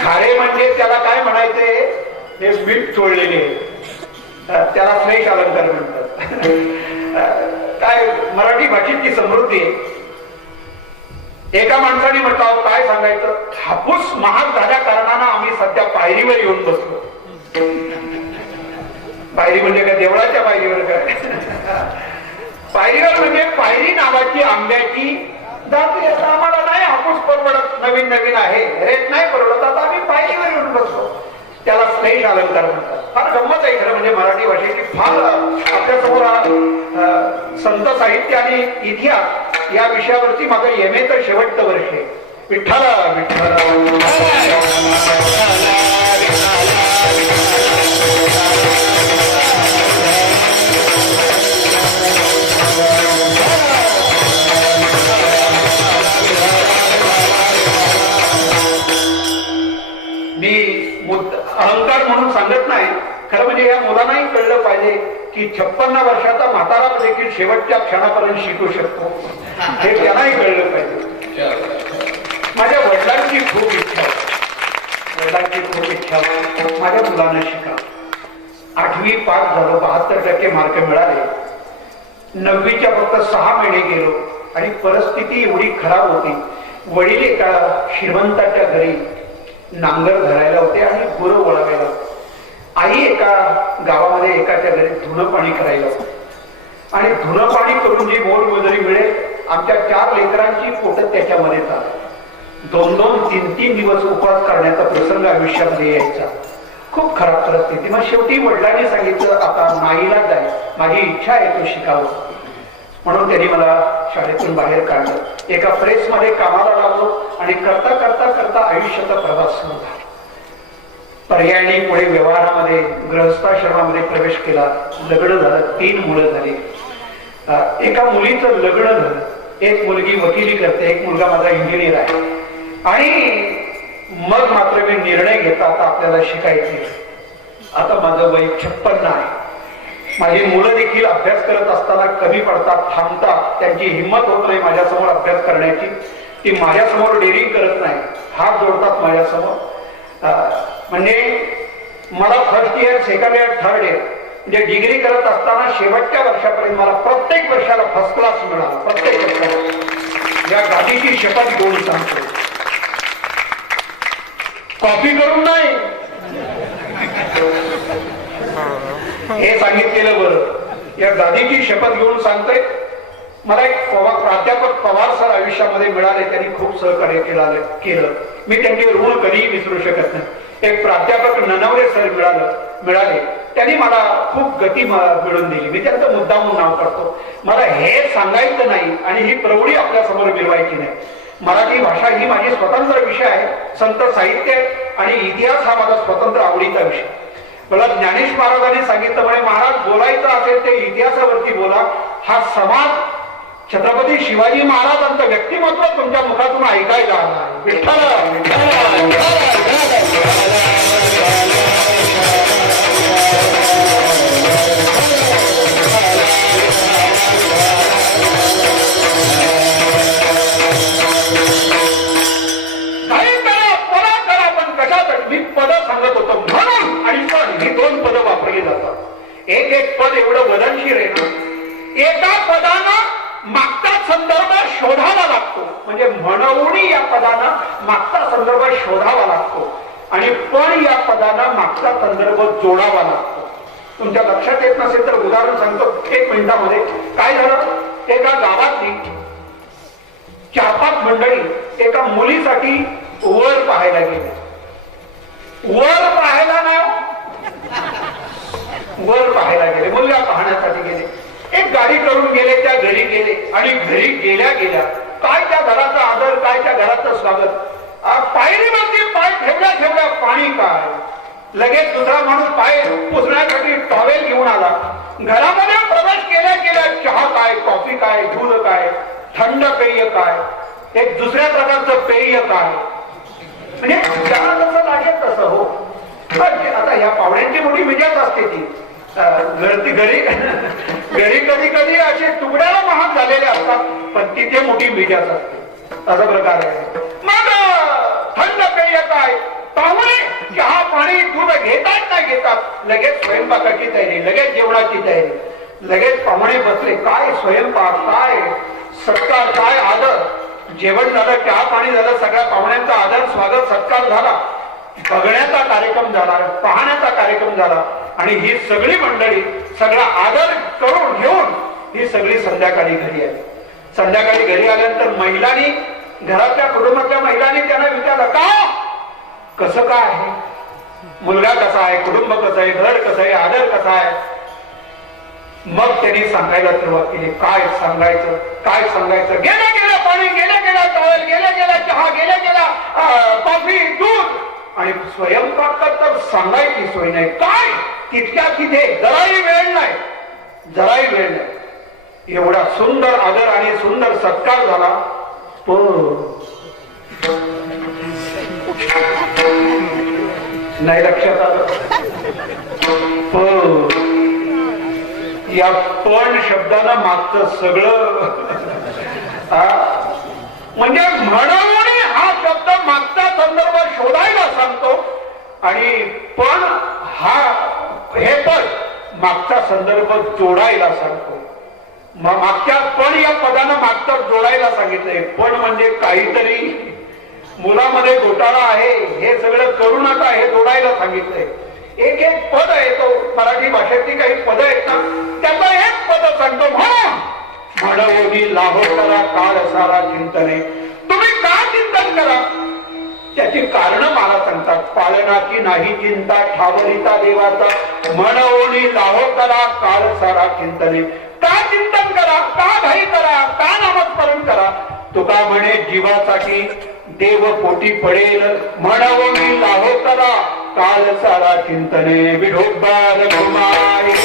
खारे म्हणजे त्याला काय म्हणायचे, हे मीठ चोळलेले, त्याला श्लेष अलंकार म्हणतात. काय मराठी भाषेची समृद्धी आहे. एका माणसाने म्हटलं, काय सांगायचं, हापूस महाग झाल्या कारणानं आम्ही सध्या पायरीवर येऊन बसलो. पायरी म्हणजे काय, देवळाच्या पायरीवर काय? पायरीवर म्हणजे पायरी नावाची आंब्याची जाती. आता आम्हाला नाही हापूस परवडत, नवीन नवीन आहे, रेट नाही परवडत, आता आम्ही पायरीवर येऊन बसलो. त्याला श्लेष अलंकार म्हणतात. फार गंमत आहे खरं म्हणजे मराठी भाषेची. फार आपल्यासमोर संत साहित्य आणि इतिहास या विषयावरती माझं एम.ए. तर शेवटचं वर्ष आहे. विठ्ठला विठ्ठला अलंकार म्हणून सांगत नाही. खरं म्हणजे या मुलांनाही कळलं पाहिजे की 56 वर्षाचा म्हातारा देखील शेवटच्या क्षणापर्यंत शिकू शकतो, हे त्यांनाही कळलं पाहिजे. माझ्या वडिलांची खूप इच्छा, वडिलांची खूप इच्छा माझ्या मुलांना शिका. 8वी पास झालो, 72% मार्क मिळाले. 9वीच्या फक्त 6 महिने गेलो आणि परिस्थिती एवढी खराब होती. वडील एका श्रीमंताच्या घरी नांगर धरायला होते आणि गुरं वळवायला होते. आई एका गावामध्ये एकाच्या घरी धुणं पाणी करायला होते आणि धुणं पाणी करून जी मोलमजुरी मिळेल आमच्या 4 लेकरांची पोट त्याच्यामध्ये चालत. 2-2, 3-3 दिवस उपवास करण्याचा प्रसंग आयुष्यामध्ये यायचा. खूप खराब परिस्थिती. मग शेवटी वडिलांनी सांगितलं आता नाईलाज आहे, माझी इच्छा आहे तो शिकावं. म्हणून त्यांनी मला शाळेतून बाहेर काढलं. एका प्रेसमध्ये कामाला लागलो आणि करता करता करता आयुष्याचा प्रवास सुरू झाला. पर्यायाने पुढे व्यवहारामध्ये गृहस्थाश्रमामध्ये प्रवेश केला. लग्न झालं, 3 मुलं झाली. एका मुलीचं लग्न झालं. एक मुलगी वकिली करते, एक मुलगा माझा इंजिनियर आहे. आणि मग मात्र मी निर्णय घेतला आता आपल्याला शिकायचे. आता माझं वय 56 आहे. माझी मुलं देखील अभ्यास करत असताना कमी पडतात, थांबतात. त्यांची हिंमत होत नाही माझ्यासमोर अभ्यास करण्याची. ती माझ्यासमोर डेअरिंग करत नाही, हात जोडतात माझ्यासमोर. म्हणजे मला first year, second year, third year म्हणजे डिग्री करत असताना शेवटच्या वर्षापर्यंत मला प्रत्येक वर्षाला फर्स्ट क्लास मिळाला. प्रत्येक वर्षाला या गादीची शपथ घेऊन सांगतो, कॉपी करून नाही. हे सांगितलेलं बरं. या गादीची शपथ घेऊन सांगतोय. मला एक प्राध्यापक पवार सर आयुष्यामध्ये मिळाले. त्यांनी खूप सहकार्य केलं. मी त्यांचे ऋण कधीही विसरू शकत नाही. एक प्राध्यापक ननवरे सर मिळाले. त्यांनी मला खूप गती मिळवून दिली. मी त्यांचं मुद्दामून नाव करतो. मला हे सांगायचं नाही आणि ही प्रौढी आपल्या समोर मिळवायची नाही. मराठी भाषा ही माझी स्वतंत्र विषय आहे. संत साहित्य आणि इतिहास हा माझा स्वतंत्र आवडीचा विषय. मला ज्ञानेश महाराजांनी सांगितलं म्हणे महाराज बोलायचं असेल ते इतिहासावरती बोला. हा समाज छत्रपती शिवाजी महाराजांचं व्यक्तिमत्व तुमच्या मुखातून ऐकायला आलं आहे. विठ्ठल काही करा, पदा करा, पण कशासाठी? मी पद सांगत होतो म्हणून. आणि पण ही 2 पद वापरली जातात. एक पद एवढं वदनशीर आहे ना, एका पदानं मागचा संदर्भ शोधावा लागतो. म्हणजे म्हणून या पदानं मागचा संदर्भ शोधावा लागतो आणि पण या पदानं मागचा संदर्भ जोडावा लागतो. तुमच्या लक्षात येत नसेल तर उदाहरण सांगतो 1 मिनिटामध्ये. काय झालं, एका गावातली 4-5 मंडळी एका मुलीसाठी वर पाहायला गेले. वर पाहायला ना, वर पाहायला गेले, मुलगा पाहण्यासाठी गेले. एक गाडी करून गेले, त्या घरी गेले आणि घरी गेल्या गेल्या काय त्या घराचा आदर, काय त्या घराचं स्वागत. पायरीवरती पाय ठेवल्या पाणी काय. लगेच दुसरा माणूस पाय पुसण्यासाठी टॉवेल घेऊन आला. घरामध्ये प्रवेश केल्या केल्या चहा काय, कॉफी काय, दूध काय, थंड पेय काय, एक दुसऱ्या प्रकारचं पेय काय. म्हणजे ज्याला जसं लागेल तसं. हो, आता या पाहुण्यांची मोठी मजाच असते ती. घरी कधी कधी असे तुकड्याला महाग झालेले असतात, पण तिथे मोठी मिजाच असते. असा प्रकार आहे. मग थंड पेय काय, पाहुणे चहा पाणी दूध घेतात नाही घेतात. लगेच स्वयंपाकाची तयारी, लगेच जेवणाची तयारी, लगेच पाहुणे बसले. काय स्वयंपाक, काय सत्कार, काय आदर. जेवण झालं, चहा पाणी झालं, सगळ्या पाहुण्यांचा आदर स्वागत सत्कार झाला. बघण्याचा कार्यक्रम झाला, पाहण्याचा कार्यक्रम झाला आणि ही सगळी मंडळी सगळा आदर करून घेऊन ही सगळी संध्याकाळी घरी आली. संध्याकाळी घरी आल्यानंतर महिलांनी, घरातल्या कुटुंबातल्या महिलांनी त्यांना विचारलं का, कसं काय आहे, मुलगा कसा आहे, कुटुंब कसं आहे, घर कसं आहे, आदर कसा आहे. मग त्यांनी सांगायला सुरुवात केली. काय सांगायचं. गेल्या गेल्या पाणी, गेल्या गेल्या टॉवेल, गेल्या गेल्या चहा, गेल्या गेल्या कॉफी, दूध आणि स्वयंपाक तर सांगायची सोय नाही. काय तितक्या तिथे जराही वेळ नाही. एवढा सुंदर आदर आणि सुंदर सत्कार झाला. नाही लक्षात आलं. या पण शब्दानं मागचं सगळं म्हणजे म्हणून हा शब्द मागचा संदर्भ शोधायला सांगतो आणि पण हे पण मागचा संदर्भ जोडायला सांगतो. मागच्या पण या पदानं तर जोडायला सांगितलंय. पण म्हणजे काहीतरी मुलामध्ये घोटाळा आहे, हे सगळं करू नका, हे जोडायला सांगितलंय. एक एक पद आहे, तो मराठी भाषेतली काही पद आहेत ना, त्याचं एक पद सांगतो. म्हणोनी लाहो करा काळ सारा चिंतने. तुम्ही का चिंतन करा त्याची कारण मला सांगतात. पालनाची नाही चिंता ठावरिता देवाचा. म्हणोनी लाहो करा काळ सारा चिंतने. का चिंतन करा, का घाई करा, का नामस्मरण करा. तुका म्हणे जीवासाठी देव पोटी पडेल. म्हणोनी लाहो करा काळ सारा चिंतने. विठोबार कुमारी